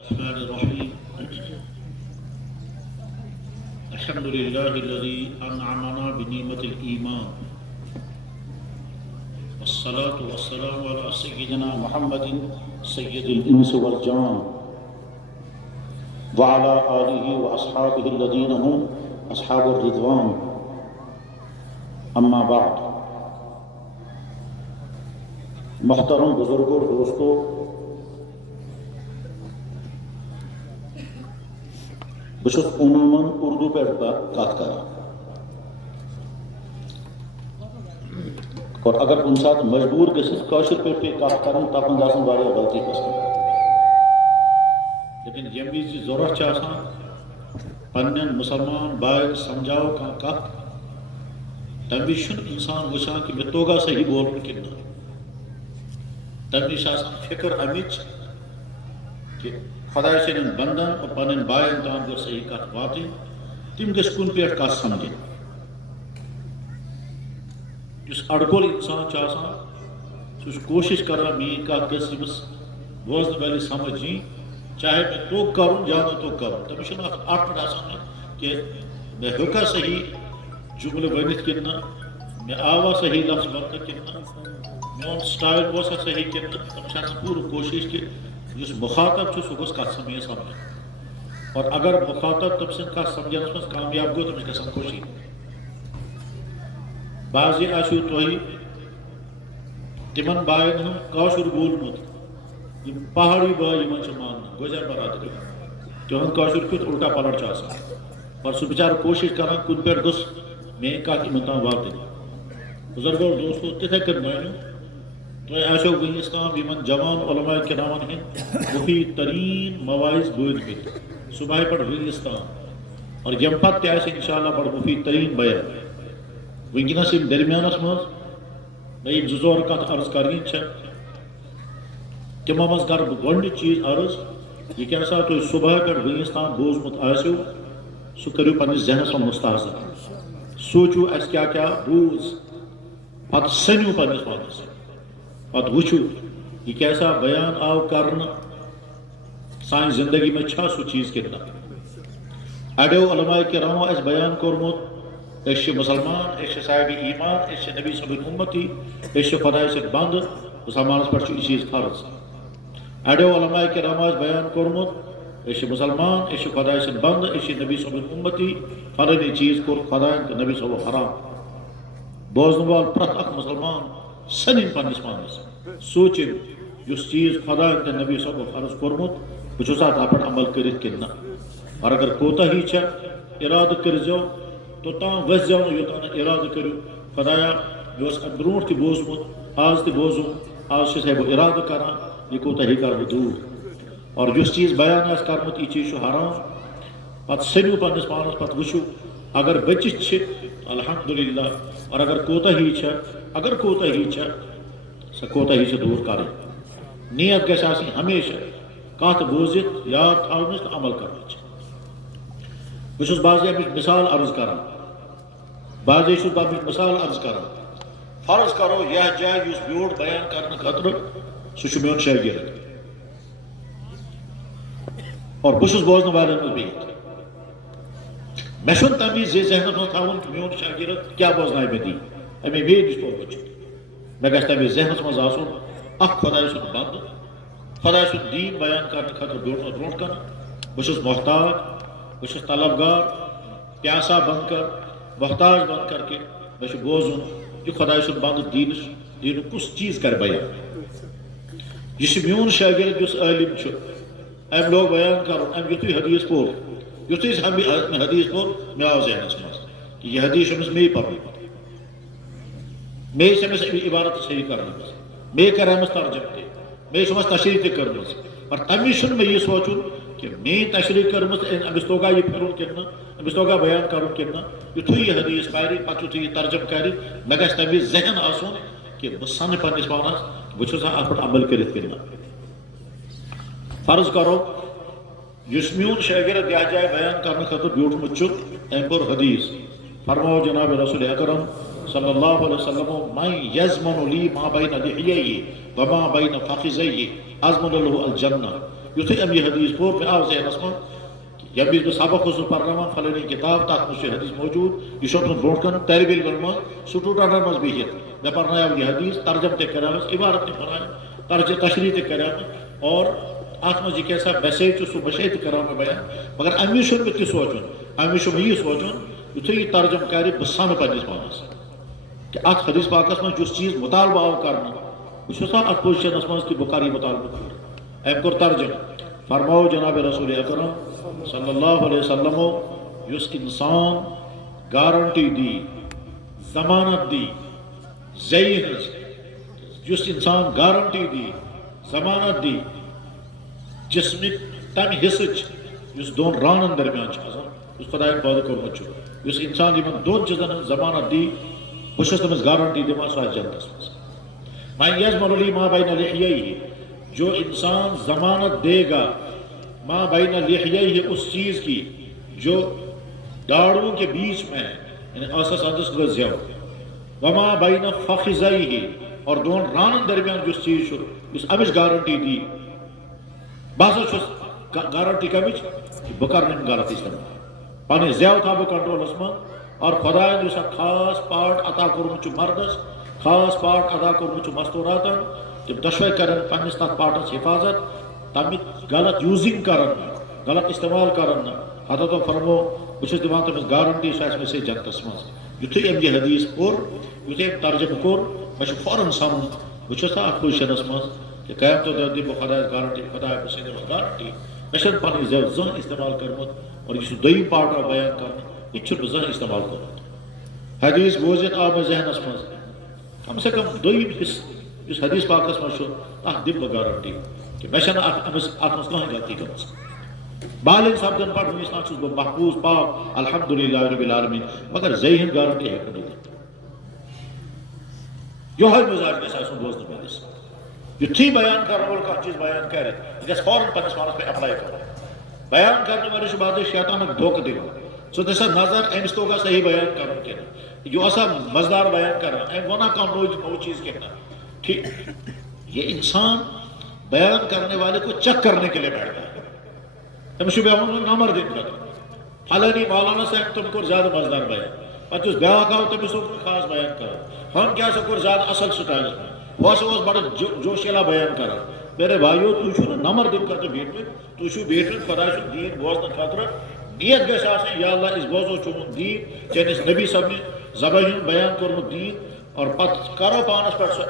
الرحمن الرحيم الحمد لله الذي أنعمنا بنعمة الإيمان والصلاة والسلام على سيدنا محمد سيد الإنس والجان وعلى آله وأصحابه الذين هم أصحاب الرضوان أما بعد محترم بزرگوں دوستوں بس عموماً اردو پہ کت کر اور اگر کن سات مجبور گھر پہ کت کر تک مند غلطی گھن لیکن یم وز ضرورت پن مسلمان بائن سمجھاو کت تم وز انسان وچان کہ مے توگا صحیح بولن کن تم نش فکر امچ کہ خدا سن بندن اور پن بائن تام گھر صحیح کت واتن تم گھس کن پہ کت سمجھن اس اڑگول انسان سہ کوشش کران میری کت گھس یمس بوزن والے سمجھ ین چاہے میں توگ کرن یا نہ توگ کرن تمس اٹ آسان کہ میں ہیکا صحیح جملہ ونت کن مے آوا صحیح لفظ ون کن میون سٹائل اوسا صحیح کن تمس پور کوشش کہ اس مخاطب سہ گوس کت سمجھ اور اگر مخاطب تم سن کت سمجھنس مز کامیاب گو تمس گژھان خوشی بعضی آسو تھی تمن بائن ہند کاشر بولمت یم پہاڑی بائی من مان گجر برادری تہند کاشر کت الٹا پلٹ اور سہ بچار کوشش کران کن پہ گوس میری کت یمن تام واتن بزرگو دوستو تتھے کن مانو تہ آسو ونس تام یمن جوان علماء کرامن ہند مفید ترین مواعظ بوزمت صبح پہ ونس تام اور یم پتہ تہ انشاءاللہ بڑ مفید ترین بیان ونکس درمیانس مز مے یم زور کت عرض کرنی تمو مز کر بہ گۄڈنیُک چیز عرض یہ کیا سا تھی صبح پہ ونس تام بوزمت آسو سہ کرو پنس ذہنس من مستحضر سوچو اس کیا بوز پتہ سنو پنس پانس پتہ وچھو یہ کیسا بیان آو کرنا سان زندگی میں چھا سو چیز کتنا اڑو علماء کرامو اس بیان کورمت اس مسلمان اس صاحب ایمان اس نبی صلی امتی اس خدا سے بند مسلمانس پر یہ چیز فرض اڑو علماء کرامو اس بیان کورمت اس مسلمان اس خدا سے بند اس نبی صلی امتی فلانی چیز کور خدا نبی صلی حرام بوزن وال پرت اخ مسلمان سنن پنس پانس سوچن اس چیز خدا نبی صلی فرض کورمت بہت تر پہ عمل کرت کن اور اگر کوتاہی ارادہ کرزو توتام ورزو یوتان ارادہ کرو خدایا مے برونٹ تہ بوزمت آز تہ بوزم آز ہے بہ ارادہ کران یہ کوتاہی کر بہ دور اور اس چیز بیان آس کرمت یہ چیز حرام پتہ سنو پنس پانس پتہ وچھو اگر بچت الحمدللہ اور اگر کوتاہی سہ کوتاہی سے دور کریں نیت گژھِ آسٕنۍ ہمیشہ کت بوزت یاد تھونس تو عمل کرنچ بہٕ بعض امچ مثال عرض کران مثال عرض کران فرض کرو یہ جائے اس بیوٹ بیان کرنے خاطر سہ میون شاگرد اور بہت بوزن والن مز بہت مے تمہ ذہنس مز تھاون کہ میون شاگرد کیا بوزنائے مے دی امی مے نش پور وچھت مے گژھِ تمہ ذہنس مز آسن اخ خدا سن بند خدا سن دین بیان کرنے خاطر برونٹ کن بہت محتاج بہت طلبگار پیاسا بن کر محتاج بن کر کے مے بوزن یہ خدا سن بند دین کس چیز کر بیان یہ میون شاگرد اس عالم ام لوگ بیان کر ام یتھے حدیث پور یتھے حدیث پور مے آو ذہنس مز کہ یہ حدیث مے پڑھ مے امس عبارت صحیح کرنے مے کر امس ترجم تہ مے تشریح تہ کرم اور تمہ مے یہ سوچن کہ مے تشریح کرم امس توگا یہ پھرن کن امس توگا بیان کرن کن یتھے یہ حدیث پہ پتہ یتھے یہ ترجم کر مے گژھِ تمہ ذہن آسن کہ بہ سن پنس پانس بہت ات پہ عمل کرت کن فرض کرو اس میون شاگرد یہ جائے بیان کرنے خاطر بیوٹمت ام پور حدیث فرماؤ جناب رسول اکرم صلی اللہ علیہ وسلم من یضمن لی ما بین لحییہ وما بین فخذیہ اضمن له الجنہ یتھے ام یہ حدیث پور مے آو ذہنس من یم وز بہ سبق اوسس پرناوان فلانی کتاب تک مجھ حدیث موجود یہ برو کن طالب علم من سٹوڈنٹن مز بہت مے پرناو یہ حدیث ترجم تہ کرامس عبارت تہ پڑھائے تشریح تہ کرامس اور ات مز یہ کیسا میسیج سہ بشے تہ کران بیان مگر امی چھ مے تہ سوچن امی چھ مے یہ سوچن یتھے یہ ترجم کر بہ سن پنس پانس کہ ات حدیث پاکس من جس چیز مطالبہ آو کرنا بہت ات پوزیشنس من کہ بہ کر یہ مطالبہ کر ام کور ترجم فرماؤ جناب رسول اکرم صلی اللہ علیہ وسلم اس انسان گارنٹی دی ضمانت دی زئی ہز اس انسان گارنٹی دی ضمانت دی جسمک تمہ حصچ اس دون رانن درمیان اس خدا پٲدٕ کوٚرمُت چھُ اس انسان یمن دون چیزن ہٕنٛز ضمانت دی بہٕ چھُس تٔمِس گارنٹی دِوان سُہ آسہِ جنتس منٛز من یضمن لی ما بین لحییہ جو انسان ضمانت دے گا ما بین لحییہ اس چیز کی جو داڑوں کے بیچ میں ہے یعنی آسس اندس گو زیو وما بین فخذیہ اور دون رانن درمیان جس چیز چھُ یُس امِچ گارنٹی دی بہٕ ہسا چھُس گارنٹی کمِچ بہٕ کرٕ نہٕ غلط استعمال پنٕنۍ زیو تھاو بہٕ کنٹرولس منٛز اور خداین یُس اکھ خاص پارٹ عطا کوٚرمُت چھُ مردس خاص پارٹ عطا کوٚرمُت چھُ مستوراتن تم دشوے کرن پنس تک پارٹس حفاظت تمیک غلط یوزنگ کرن غلط استعمال کرن حضرت فرمو بہٕ دِوان تٔمِس گارنٹی سُہ آسہِ مےٚ سۭتۍ جنتس منٛز یُتھُے أمۍ یہِ حدیث پوٚر یُتھُے أمۍ ترجمہٕ کوٚر مےٚ چھُ فوراً سمجھ بہٕ چھُس نا اتھ پوزیشنس منٛز کہ قیامتس دۄہ دِمہٕ بہٕ خۄدایس گارنٹی خۄدایا بہٕ چھُسے دِوان گارنٹی مےٚ چھَنہٕ پنٕنۍ زیو زٕہٕنۍ استعمال کٔرمٕژ اور یہِ چھُ دوٚیِم پارٹ آو بیان کرنہٕ یہِ تہِ چھُنہٕ بہٕ زٕہٕنۍ استعمال کوٚرمُت حدیث بوٗزِتھ آو مےٚ ذہنس منٛز کم سے کم دوٚیِم حصہٕ اس حدیث پاکس منٛز چھُ تتھ دِمہٕ بہٕ گارنٹی کہ مےٚ چھَنہٕ اتھ منٛز کٕہٕنۍ غلطی کٔرمٕژ بالغ سپدن پتہٕ وٕنِس تام چھُس بہٕ محفوظ پاک الحمدللہ رب العالمین مگر زیہِ ہٕنٛز گارنٹی ہیٚکہٕ نہٕ دِتھ یہوے مزاج گژھِ آسُن بوزنہٕ وٲلِس یُتھُے بیان کرن وول کانٛہہ چیٖز بیان کرِ یہِ گژھِ فوراً پننِس پانس پٮ۪ٹھ ایپلاے کرُن بیان کرنہٕ وٲلِس چھُ بعضے شیطانُک دھوکہٕ دِوان ژٕ دِسا نظر أمِس توگا صحیح بیان کرُن کِنہٕ یہِ اوسا مزٕدار بیان کران أمۍ ووٚنا کانٛہہ نوٚو چیٖز کِنہٕ ٹھیک یہ انسان بیان کرنے والے کو چیک کرنے کے لیے بیٹھتا ہے تمہیں چھُ بیہُن نمبر دِنہٕ خٲطرٕ فلٲنی مولانا صاحب تم کوٚر زیادٕ مزٕدار بیان پتہٕ یُس بیٛاکھ آو تٔمِس اوس نہٕ خاص بیان کران ہُم کیٛاہ سا کوٚر زیادٕ اصل سٹایلس منٛز ہُہ ہسا اوس بڑٕ جوشیلا بیان کران میرے بھائیو تُہۍ چھُو نہٕ نمبر دِنہٕ خٲطرٕ بیٖٹھمٕتۍ تُہۍ چھُو بیٖٹھمٕتۍ خۄداے سُنٛد دیٖن بوزنہٕ خٲطرٕ نیت گژھِ آسٕنۍ یا اللہ أسۍ بوزو چون دیٖن چٲنِس نبی صٲبنہِ زبانہِ ہُنٛد بیان کوٚرمُت دیٖن اور پتہٕ کرو پانس پٮ۪ٹھ سُہ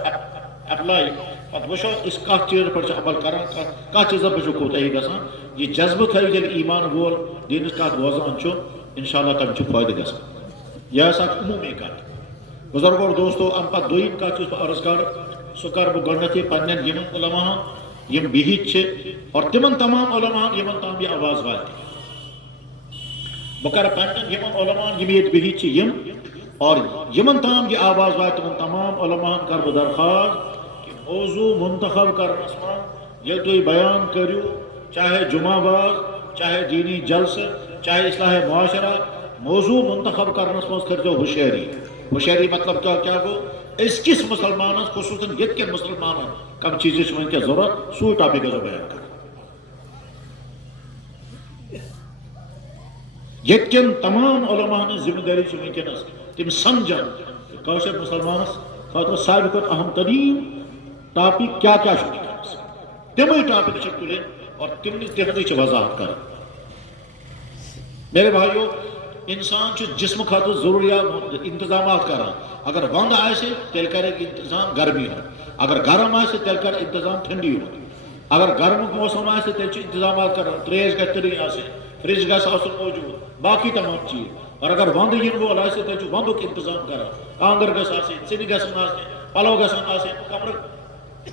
اپلائی پتہٕ وٕچھو أسۍ کتھ چیٖزس پٮ۪ٹھ چھِ عمل کران کتھ چیٖزن پٮ۪ٹھ چھُ کوتاہی گژھان یہِ جذبہٕ تھٲیِو ییٚلہِ ایٖمان وول دیٖنٕچ کتھ بوزان چھُ انشاءاللہ تٔمِس چھُ فٲیدٕ گژھان یہِ ٲس اکھ عموٗمی کتھ بُزرگو اور دوستو امہِ پتہٕ دوٚیِم کتھ یُس بہٕ عرض کرٕ سُہ کرٕ بہٕ گۄڈٕنیتھٕے پننٮ۪ن یِمن علماہن یِم بِہِتھ چھِ اور تِمن تمام علماہن یِمن تام یہِ آواز واتہِ بہٕ کرٕ پننٮ۪ن یِمن علماہن یِم ییٚتہِ بِہِتھ چھِ یِم اور یِمن تام یہِ آواز واتہِ تِمن تمام علماہن کرٕ بہٕ درخواست کہ موضوع منتخب کرنس منٛز ییٚلہِ تُہۍ بیان کٔرِو چاہے جمعہ باز چاہے دینی جلسہٕ چاہے اصلاح معاشرہ موضوع منتخب کرنس منٛز کٔرۍزیو ہوشیٲری ہوشیٲری مطلب کیا گوٚو أزکِس مُسلمانس خصوٗصن ییٚتہِ کٮ۪ن مُسلمانن کم چیٖزٕچ چھِ وٕنکٮ۪س ضروٗرت سُے ٹاپِک گژھو بیان کرُن ییٚتہِ کٮ۪ن تمام علماہن ہٕنٛز ذمہٕ دٲری چھِ وٕنکٮ۪نس تِم سمجھن کٲشِر مُسلمانس خٲطرٕ ساروی کھۄتہٕ اہم تریٖن ٹاپِک کیٛاہ کیٛاہ چھُ وٕنکٮ۪نس تِمے ٹاپِک چھِ تُلٕنۍ اور تِہنٛزٕے چھِ وضاحت کرٕنۍ میرے بھائیو انسان چھُ جسمہٕ خٲطرٕ ضروٗریات انتظامات کران اگر ونٛدٕ آسہِ تیٚلہِ کرِ انتظام گرمی ہُنٛد اگر گرم آسہِ تیٚلہِ کرِ انتظام ٹھنڈی ہُنٛد اگر گرمُک موسم آسہِ تیٚلہِ چھِ انتظامات کران تریش گژھِ تٔرٕنۍ آسٕنۍ فرج گژھِ آسُن موجوٗد باقٕے تمام چیٖز اور اگر ونٛدٕ یِنہٕ وول آسہِ تیٚلہِ چھُ ونٛدُک انتظام کران کانٛگٕر گژھِ آسٕنۍ ژِنہِ گژھن آسنہِ پلو گژھن آسٕنۍ کمرٕ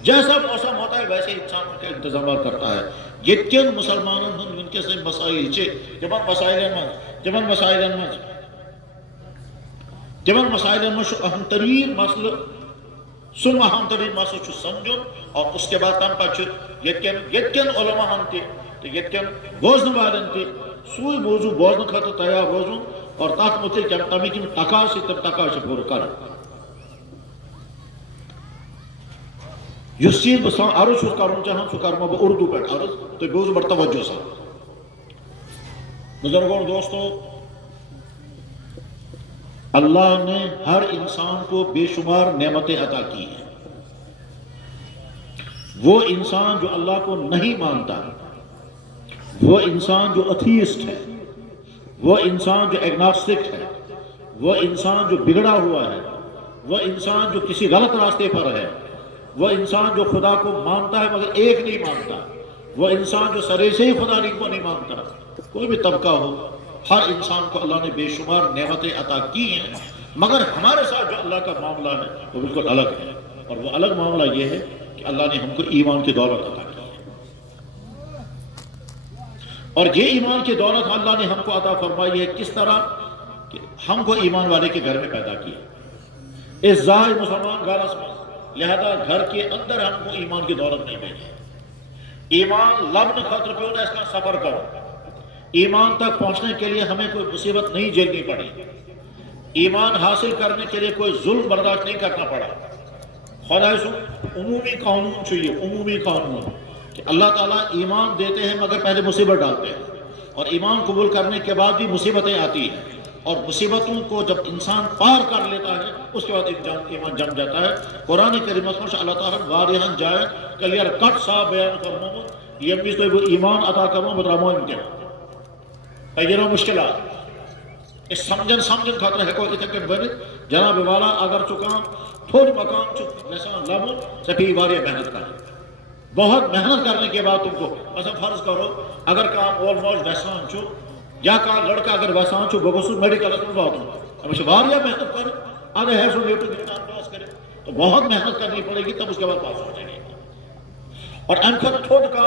جیسا موسم ہوتا ہے ویسے انسان ان کا انتظامات کرتا ہے ییٚتہِ کٮ۪ن مُسلمانن ہُنٛد وٕنکٮ۪س یِم مسٲیِل چھِ تِمن مسائلن منٛز چھُ اہم تریٖن مسلہٕ سُہ اہم تریٖن مسلہٕ چھُ سمجھُن اور اس کے بعد تمہِ پتہٕ چھُ ییٚتہِ کٮ۪ن علماہن تہِ تہٕ ییٚتہِ کٮ۪ن بوزنہٕ والٮ۪ن تہِ سُے موضوٗع بوزنہٕ خٲطرٕ تیار روزُن اور تتھ متعلق تمیِکۍ یِم تقاضہٕ چھِ تِم تقاضہٕ چھِ پوٗرٕ کرٕنۍ یس چیز بہ عرض چھس کرن چاہان سہ کرمو بہ اردو پہ عرض تو بوزو بڑ توجہ سان. بزرگوں دوستو، اللہ نے ہر انسان کو بے شمار نعمتیں عطا کی ہیں. وہ انسان جو اللہ کو نہیں مانتا، وہ انسان جو اتھیسٹ ہے، وہ انسان جو ایگناسٹک ہے، وہ انسان جو بگڑا ہوا ہے، وہ انسان جو کسی غلط راستے پر ہے، وہ انسان جو خدا کو مانتا ہے مگر ایک نہیں مانتا، وہ انسان جو سرے سے ہی خدا کو نہیں مانتا، کوئی بھی طبقہ ہو، ہر انسان کو اللہ نے بے شمار نعمتیں عطا کی ہیں. مگر ہمارے ساتھ جو اللہ کا معاملہ ہے وہ بالکل الگ ہے. اور وہ الگ معاملہ یہ ہے کہ اللہ نے ہم کو ایمان کی دولت عطا کی ہے. اور یہ ایمان کی دولت اللہ نے ہم کو عطا فرمائی ہے کس طرح کہ ہم کو ایمان والے کے گھر میں پیدا کیا. اس ظاہر مسلمان گھرس میں، لہذا گھر کے اندر ہم کو ایمان کی دولت نہیں ملی. ایمان لبن خطر کیوں نہ اس کا سفر کرو. ایمان تک پہنچنے کے لیے ہمیں کوئی مصیبت نہیں جھیلنی پڑی. ایمان حاصل کرنے کے لیے کوئی ظلم برداشت نہیں کرنا پڑا. خدا سو عمومی قانون چاہیے، عمومی قانون کہ اللہ تعالیٰ ایمان دیتے ہیں مگر پہلے مصیبت ڈالتے ہیں، اور ایمان قبول کرنے کے بعد بھی مصیبتیں آتی ہیں، اور مصیبتوں کو جب انسان پار کر لیتا ہے اس کے بعد ایمان جم جاتا ہے. قرآن کریم میں اللہ تعالیٰ واریہاں جائے کلیئر کٹ صاحب بیان فرمو یہ بھی تو وہ ایمان عطا کرو بدرامو امتحان پیجرو مشکلات اس سمجھن خاطر ہے کوئی اتنے بنت جناب والا اگر چکان تھوڑ مقام چک نسان لبن سپی واری محنت کریں. بہت محنت کرنے کے بعد تم کو مثلا فرض کرو اگر کام آلموسٹ ویسان چھو یا کا لڑکا اگر ویسان چھو بگوسو میڈیکل اس میں بات ہوں اب اسے واریا محنت کرے آدھے ہے سو لیٹو گفتان پاس کرے تو بہت محنت کرنی پڑے گی تب اس کے بعد پاس ہو جائے گی. اور انکھر تھوڑ کا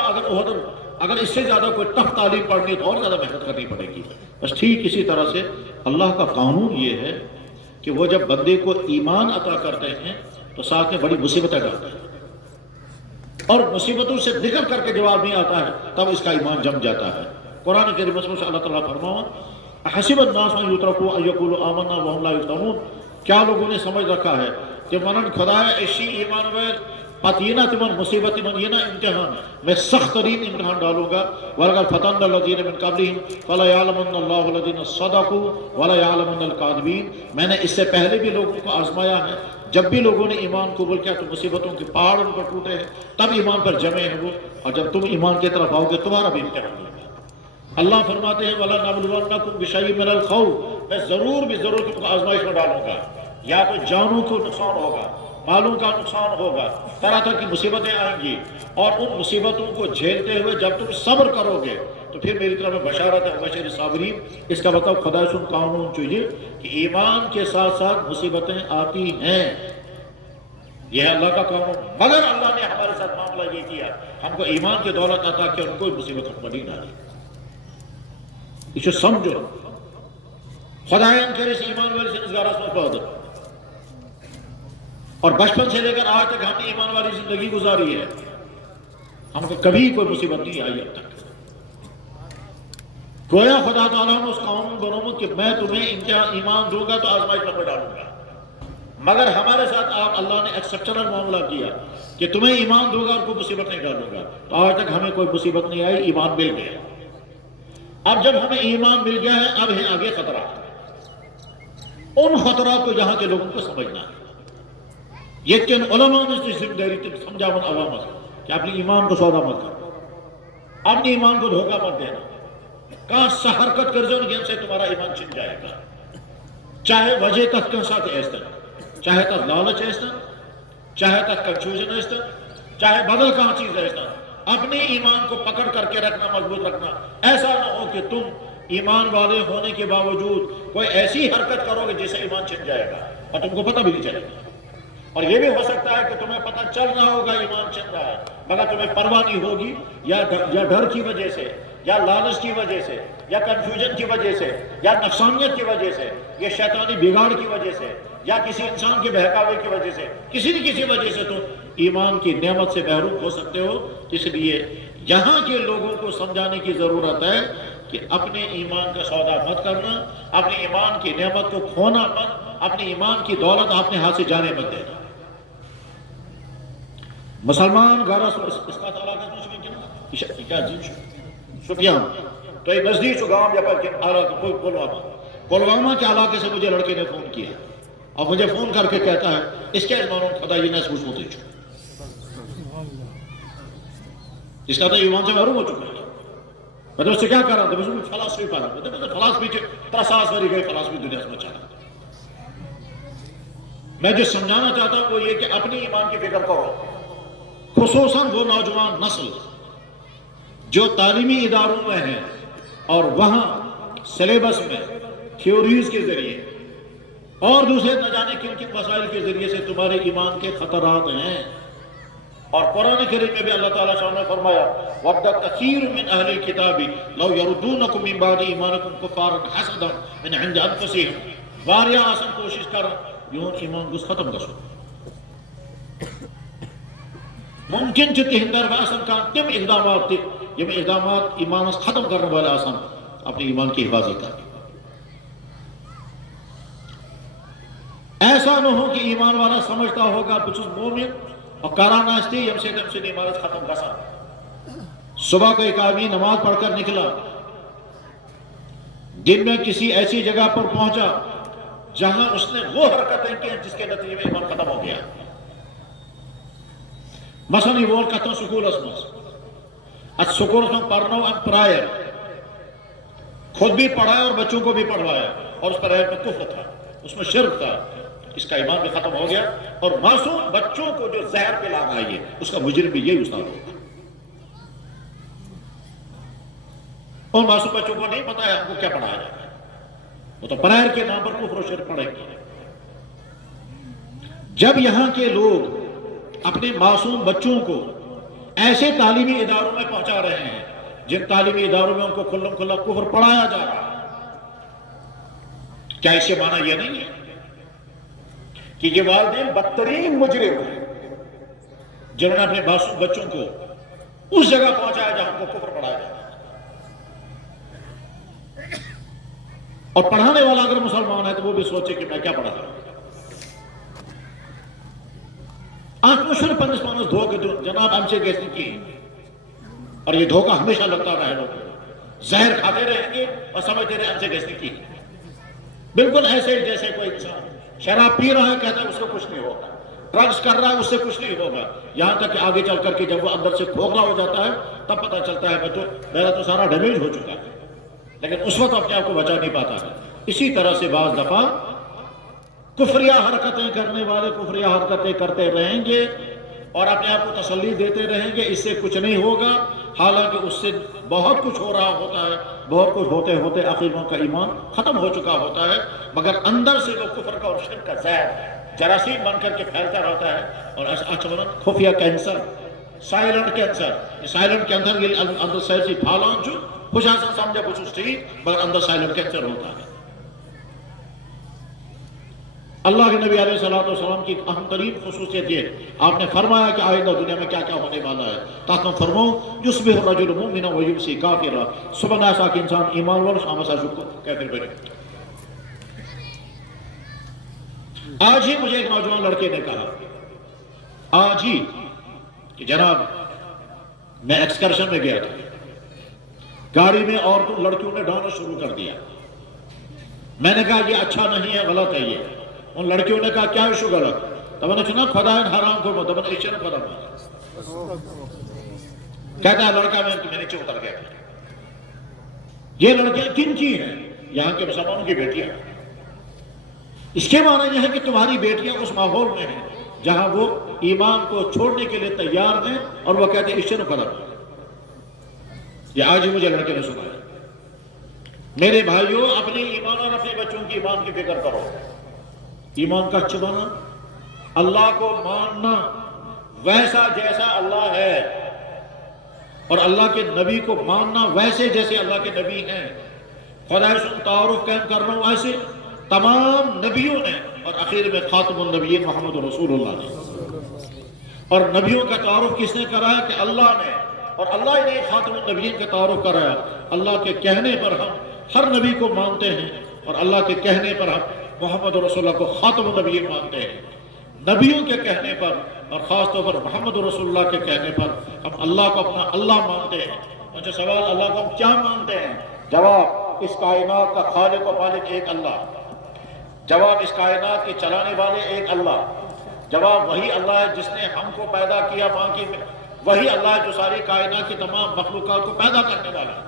اگر اس سے زیادہ کوئی ٹف تعلیم پڑھنی تو اور زیادہ محنت کرنی پڑے گی. بس ٹھیک اسی طرح سے اللہ کا قانون یہ ہے کہ وہ جب بندے کو ایمان عطا کرتے ہیں تو ساتھ میں بڑی مصیبتیں ڈالتے ہیں، اور مصیبتوں سے نکل کر کے جواب نہیں آتا ہے تب اس کا ایمان جم جاتا ہے. قرآن کریم میں اللہ تعالیٰ فرماؤں حسب الناس ان یترکوا ان یقولوا آمنا وهم لا یفتنون. کیا لوگوں نے سمجھ رکھا ہے کہ منن خدا ایسی ایمان ویر پتہ یہ نہ تمہن مصیبت تمہن یہ نہ امتحان میں سخت ترین امتحان ڈالوں گا. وَلَقَدْ فَتَنَّا الَّذِينَ مِن قَبْلِهِمْ فَلَا يَعْلَمَنَّ اللَّهُ الَّذِينَ صَدَقُوا وَلَا يَعْلَمَنَّ الْكَاذِبِينَ. میں نے اس سے پہلے بھی لوگوں کو آزمایا ہے، جب بھی لوگوں نے ایمان قبول کیا تو مصیبتوں کے پہاڑ ان پر ٹوٹے ہیں، تب ایمان پر جمے ہیں وہ، اور جب تم ایمان کی طرف آؤ گے تمہارا بھی امتحان ہوگا. اللہ فرماتے ہیں وَلَا نَبْلُوَنَّكُمْ بِشَيْءٍ مِّنَ الْخَوْفِ. میں ضرور تم کو آزمائش میں ڈالوں گا، یا تو جانوں کو نقصان ہوگا، مالوں کا نقصان ہوگا، طرح طرح کی مصیبتیں آئیں گی، اور ان مصیبتوں کو جھیلتے ہوئے جب تم صبر کرو گے تو پھر میری طرف میں بشارت ہے بشیر صابرین. اس کا مطلب خدا سن قانون چاہیے کہ ایمان کے ساتھ ساتھ مصیبتیں آتی ہیں، یہ ہے اللہ کا قانون. مگر اللہ نے ہمارے ساتھ معاملہ یہ کیا، ہم کو ایمان کی دولت عطا کہ ان کو مصیبتوں پر نہیں ڈالی. اسے سمجھو خدایان کرے اس ایمان والی سے نزگارہ میں پہنچ، اور بچپن سے لے کر آج تک ہم نے ایمان والی زندگی گزاری ہے، ہم کو کبھی کوئی مصیبت نہیں آئی اب تک. گویا خدا تعالیٰ نے اس قانون بنو کہ میں تمہیں ایمان دوں گا تو آزمائش میں ڈالوں گا، مگر ہمارے ساتھ آپ اللہ نے ایکسپشنل معاملہ کیا کہ تمہیں ایمان دوں گا اور کوئی مصیبت نہیں ڈالوں گا. تو آج تک ہمیں کوئی مصیبت نہیں آئی، ایمان مل گیا. اب جب ہمیں ایمان مل گیا ہے اب ہیں آگے خطرات. ان خطرات کو یہاں کے لوگوں کو سمجھنا ہے. یہ کن علماء نے اس ذمہ داری سمجھاون عوام کہ اپنے ایمان کو سودا مت کرو، اپنے ایمان کو دھوکہ مت دینا. کہاں سا حرکت کر جاؤ جن سے تمہارا ایمان چھن جائے گا، چاہے وجہ تک کن ساتھ ایستا، چاہے تک لالچ ایستا، چاہے تک کنفیوژن ایستا، چاہے بدل کہاں چیز ایستا. اپنے ایمان کو پکڑ کر کے رکھنا، مضبوط رکھنا. ایسا نہ ہو کہ تم ایمان والے ہونے کے باوجود کوئی ایسی حرکت کرو گے جس سے ایمان چھن جائے گا اور تم کو پتہ بھی نہیں چلے گا. اور یہ بھی ہو سکتا ہے کہ تمہیں پتہ چل رہا ہوگا ایمان چھن رہا ہے مگر تمہیں پرواہ نہیں ہوگی، یا ڈر کی وجہ سے، یا لالچ کی وجہ سے، یا کنفیوژن کی وجہ سے، یا نفسانیت کی وجہ سے، یا شیطانی بگاڑ کی وجہ سے، یا کسی انسان کے بہکاوے کی وجہ سے، کسی نہ کسی وجہ سے تم ایمان کی نعمت سے محروم ہو سکتے ہو. اس لیے یہاں کے لوگوں کو سمجھانے کی ضرورت ہے کہ اپنے ایمان کا سودا مت کرنا، اپنے ایمان کی نعمت کو کھونا مت، اپنے ایمان کی دولت اپنے ہاتھ سے جانے مت دینا. مسلمان گارس اسکات علاقہ میں کیا عجیب شپیان تو ایک نزدیک گام یا پلوامہ کے علاقے سے مجھے لڑکے نے فون کیا اور مجھے فون کر کے کہتا ہے اس کے ازمانوں خدا یہ نہ سوچ ہوتے چھو اس کا تو ایمان سے محروم ہو چکا ہے. میں تو اس سے کیا کر رہا تھا میں فلاسفی پڑھ رہا تھا فلاسفی پرساس وری گئی فلاسفی دنیا سے چاہتا میں جو سمجھانا چاہتا ہوں وہ یہ کہ اپنی ایمان کی فکر کرو خصوصاً وہ نوجوان نسل جو تعلیمی اداروں میں ہیں اور وہاں سلیبس میں تھیوریز کے ذریعے اور دوسرے نہ جانے کن کن مسائل کے ذریعے سے تمہارے ایمان کے خطرات ہیں. اور قرآن کریم میں بھی اللہ تعالیٰ شاہ نے فرمایا وَقْدَ كَثِيرٌ مِّنْ أَهْلِ الْكِتَابِ لَوْ يَرُدُّونَكُمْ مِّن بَعْدِ إِيمَانِكُمْ كُفَّارًا حَسَدًا مِّنْ عِنْدِ أَنفُسِهِمْ واریاں آسان کوشش کر یوں ایمان گس ختم گسو ممکن چھ تہندر آسان کا تم اقدامات یم اقدامات ایمان ختم کرنے والے آسان اپنے ایمان کی حفاظت کر ایسا نہ ہو کہ ایمان والا سمجھتا ہوگا بچس مومن اور کارانا استی یم سے ایمان ختم کسا. صبح کو ایک آدمی نماز پڑھ کر نکلا دن میں کسی ایسی جگہ پر پہنچا جہاں اس نے وہ حرکتیں کی جس کے نتیجے میں ایمان ختم ہو گیا. مثلا یہ وہ کہتا ہوں سکول اسمس ات سکول اسمس پڑھنا اور پرائر خود بھی پڑھایا اور بچوں کو بھی پڑھوایا اور اس پرائر میں کفر تھا اس میں شرک تھا. اس کا ایمان بھی ختم ہو گیا اور معصوم بچوں کو جو زہر پلا رہا ہے اس کا مجرم بھی یہی استاد ہوگا. اور معصوم بچوں کو نہیں پتا ہے ہم کو کیا پڑھایا جاتا ہے وہ تو پرائر کے نام پر کفر و شرک پڑھیں گے. جب یہاں کے لوگ اپنے معصوم بچوں کو ایسے تعلیمی اداروں میں پہنچا رہے ہیں جن تعلیمی اداروں میں ان کو کھلم کھلا کفر پڑھایا جا رہا ہے کیا اس سے معنی یہ نہیں ہے کہ یہ والدین بدترین مجرم ہیں جنہوں نے اپنے معصوم بچوں کو اس جگہ پہنچایا جہاں کو کفر پڑھایا جاتا ہے. اور پڑھانے والا اگر مسلمان ہے تو وہ بھی سوچے کہ میں کیا پڑھا رہا ہوں. آنکھ پنس پانس دھو کے جناب ہم سے کیسی کی اور یہ دھوکہ ہمیشہ لگتا رہے لوگ زہر کھاتے رہیں گے اور سمجھتے رہے ہم سے کیسی کی. بالکل ایسے ہی جیسے کوئی انسان شراب پی رہا ہے کہتا ہے اس کو کچھ نہیں ہوگا ڈرگز کر رہا ہے اس سے کچھ نہیں ہوگا یہاں تک کہ آگے چل کر کے جب وہ اندر سے کھوکھلا ہو جاتا ہے تب پتہ چلتا ہے میرا تو سارا ڈیمیج ہو چکا ہے لیکن اس وقت اپنے آپ کو بچا نہیں پاتا ہے. اسی طرح سے بعض دفعہ کفریہ حرکتیں کرنے والے کفریہ حرکتیں کرتے رہیں گے اور اپنے آپ کو تسلی دیتے رہیں گے اس سے کچھ نہیں ہوگا حالانکہ اس سے بہت کچھ ہو رہا ہوتا ہے بہت کچھ ہوتے ہوتے آخر ان کا ایمان ختم ہو چکا ہوتا ہے مگر اندر سے وہ کفر کا اور شرک کا زہر جراثیم بن کر کے پھیلتا رہتا ہے اور اچھا خفیہ کینسر سائلنٹ کینسر یہ سائلنٹ کینسر یہ اندر سائل پھالان جو خوش آسان سمجھا کچھ اس ٹھیک مگر اندر سائلنٹ کینسر ہوتا ہے. اللہ کے نبی علیہ السلام کی اہم ترین خصوصیت یہ آپ نے فرمایا کہ آئندہ دنیا میں کیا کیا ہونے والا ہے تاکہ فرماؤ یصبح الرجل مؤمنا ویمسی کافرا صبح ایسا کہ انسان ایمان والا شام ایسا کافر بنے. آج ہی مجھے ایک نوجوان لڑکے نے کہا آج ہی کہ جناب میں ایکسکرشن میں گیا تھا گاڑی میں عورتوں لڑکیوں نے ڈالنا شروع کر دیا. میں نے کہا یہ اچھا نہیں ہے غلط ہے یہ. ان لڑکیوں نے کہا کیا ایشو غلط تب نے سنا خدا حرام کو تب نے ایشو خدا کہتا ہے لڑکا میں نیچے اتر گیا. یہ لڑکیاں کن کی ہیں یہاں کے مسلمانوں کی بیٹیاں. اس کے معنی یہ ہے کہ تمہاری بیٹیاں اس ماحول میں ہیں جہاں وہ ایمان کو چھوڑنے کے لیے تیار ہیں اور وہ کہتے ہیں ایشو خدا. یہ آج ہی مجھے لڑکے نے سنایا. میرے بھائیوں اپنے ایمان اور اپنے بچوں کی ایمان کی فکر کرو. ایمان کا اچھا بنا اللہ کو ماننا ویسا جیسا اللہ ہے اور اللہ کے نبی کو ماننا ویسے جیسے اللہ کے نبی ہیں. خدا سے تعارف قائم کر رہا ہوں ایسے تمام نبیوں نے اور آخر میں خاتم النبیین محمد رسول اللہ نے. اور نبیوں کا تعارف کس نے کرایا کہ اللہ نے اور اللہ نے خاتم النبیین کا تعارف کرایا. اللہ کے کہنے پر ہم ہر نبی کو مانتے ہیں اور اللہ کے کہنے پر ہم محمد رسول اللہ کو خاتم النبیین مانتے ہیں. نبیوں کے کہنے پر اور خاص طور پر محمد رسول اللہ کے کہنے پر ہم اللہ کو اپنا اللہ مانتے ہیں۔ اچھا سوال، اللہ کو ہم کیا مانتے ہیں؟ جواب، اس کائنات کا خالق و مالک ایک اللہ۔ جواب، اس کائنات کے چلانے والے ایک اللہ۔ جواب، وہی اللہ ہے جس نے ہم کو پیدا کیا ماں کی، وہی اللہ ہے جو ساری کائنات کی تمام مخلوقات کو پیدا کرنے والا ہے۔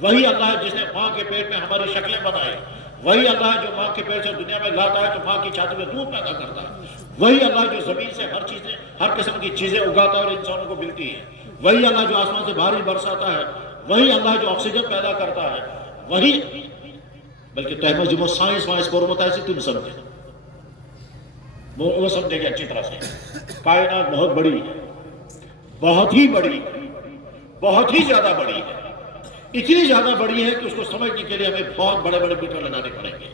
وہی اللہ ہے جس نے ماں کے پیٹ میں ہماری شکلیں بنائی۔ وہی اللہ ہے جو ماں کے پیٹ سے دنیا میں لاتا ہے تو ماں کی چھاتی میں دودھ پیدا کرتا ہے۔ وہی اللہ جو زمین سے ہر قسم کی چیزیں اگاتا ہے اور انسانوں کو ملتی ہے۔ وہی اللہ جو آسمان سے بارش برساتا ہے۔ وہی اللہ جو آکسیجن پیدا کرتا ہے۔ وہی، بلکہ تحمد جو سائنس وائنس کو ہوتا ہے اسے تم سمجھے، وہ سمجھے گے اچھی طرح سے۔ کائنات بہت بڑی ہے، بہت ہی بڑی ہے، بہت ہی زیادہ بڑی ہے۔ اتنی زیادہ بڑی ہے کہ اس کو سمجھنے کے لیے ہمیں بہت بڑے بڑے میٹر لگانے پڑیں گے،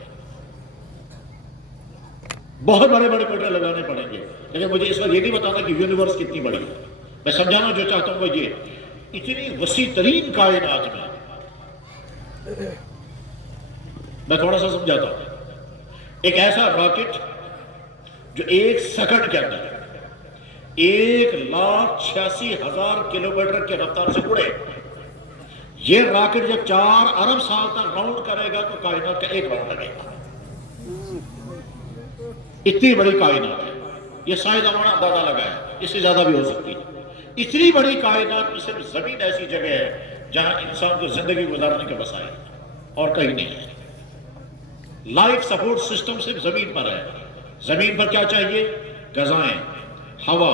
بہت بڑے بڑے میٹر لگانے پڑیں گے۔ لیکن مجھے اس وقت یہ نہیں بتانا کہ یونیورس کتنی بڑی ہے۔ میں سمجھانا جو چاہتا ہوں وہ یہ، اتنی وسیع ترین کائنات میں میں تھوڑا سا سمجھاتا ہوں۔ ایک ایسا راکٹ جو 1 سیکنڈ کے اندر 1,86,000 کلومیٹر کی رفتار سے اڑے، یہ راکٹ جب 4 ارب سال تک راؤنڈ کرے گا تو کائنات کا 1 راؤنڈ لگے گا۔ اتنی بڑی کائنات ہے، یہ سائنسدانوں نے اندازہ لگایا، اس سے زیادہ بھی ہو سکتی ہے۔ اتنی بڑی کائنات میں صرف زمین ایسی جگہ ہے جہاں انسان کو زندگی گزارنے کے وسائل اور کہیں نہیں ہے۔ لائف سپورٹ سسٹم صرف زمین پر ہے۔ زمین پر کیا چاہیے؟ غذائیں، ہوا،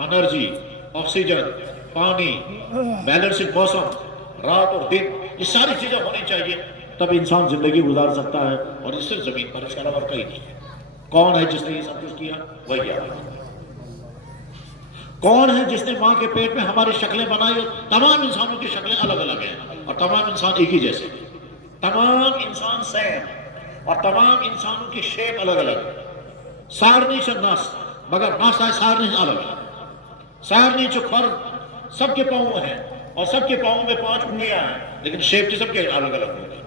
انرجی، آکسیجن، پانی، بیلنسڈ موسم، رات اور دن، یہ ساری چیزیں ہونی چاہیے، تب انسان زندگی گزار سکتا ہے، اور اس صرف زمین پر، اس کے علاوہ کہیں نہیں ہے۔ کون ہے جس نے یہ سب کچھ کیا؟ وہی اللہ۔ کون ہے جس نے ماں کے پیٹ میں ہماری شکلیں بنائی؟ تمام انسانوں کی شکلیں الگ الگ ہیں اور تمام انسان ایک ہی جیسے ہیں۔ تمام انسان سیم اور تمام انسانوں کی شیپ الگ الگ ہے۔ سارنی سے نس، مگر نس ہے سارنی سے الگ ہے۔ سارنی جو فرد سب کے پاؤں ہیں اور سب کے پاؤں میں 5 انگلیاں ہیں، لیکن شیپ سب کے الگ الگ ہوگی۔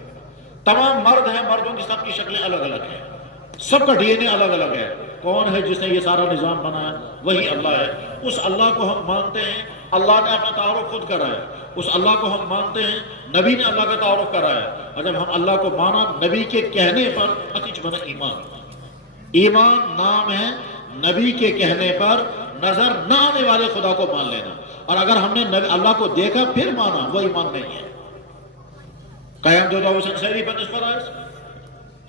تمام مرد ہیں، مردوں کی سب کی شکلیں الگ الگ ہیں، سب کا ڈی این اے الگ الگ ہے۔ کون ہے جس نے یہ سارا نظام بنایا؟ وہی اللہ ہے۔ اس اللہ کو ہم مانتے ہیں، اللہ نے اپنا تعارف خود کرایا۔ اس اللہ کو ہم مانتے ہیں، نبی نے اللہ کا تعارف کرایا۔ اور جب ہم اللہ کو مانا نبی کے کہنے پر، اتیچ بنا ایمان۔ ایمان نام ہے نبی کے کہنے پر نظر نہ آنے والے خدا کو مان لینا، اور اگر ہم نے اللہ کو دیکھا پھر مانا، وہ ایمان نہیں ہے۔ قیام جو دوسن سیری بنس فرائض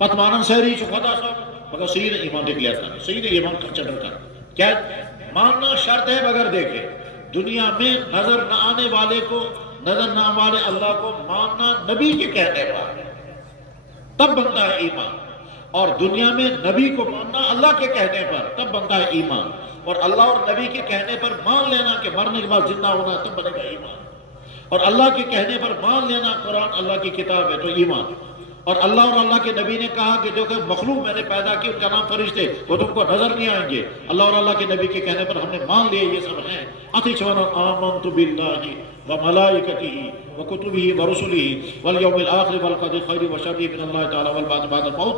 پتمانن سیری چو خدا صاحب مگر سید ایمان ڈکلیئر کرنا، سید ایمان کنسیڈر کرنا۔ کیا ماننا شرط ہے بغیر دیکھے؟ دنیا میں نظر نہ آنے والے کو، نظر نہ آنے والے اللہ کو ماننا نبی کے کہنے پر، تب بنتا ہے ایمان۔ اور دنیا میں نبی کو ماننا اللہ کے کہنے پر، تب بنتا ہے ایمان۔ اور اللہ اور نبی کے کہنے پر مان لینا کہ مرنے کے بعد زندہ ہونا ہے، تب بنے گا ایمان۔ اور اللہ کے کہنے پر مان لینا قرآن اللہ کی کتاب ہے تو ایمان۔ اور اللہ اور اللہ کے نبی نے کہا کہ جو کہ مخلوق میں نے پیدا کی ان کا نام فرشتے، وہ تم کو نظر نہیں آئیں گے، اللہ اور اللہ کے نبی کے کہنے پر ہم نے مان لیے یہ سب ہیں۔ اطیعوا آمنت باللہ وملائکتہ وکتبہ ورسلہ والیوم الآخر والقدر خیر وشر من اللہ تعالی والبعث بعد الموت۔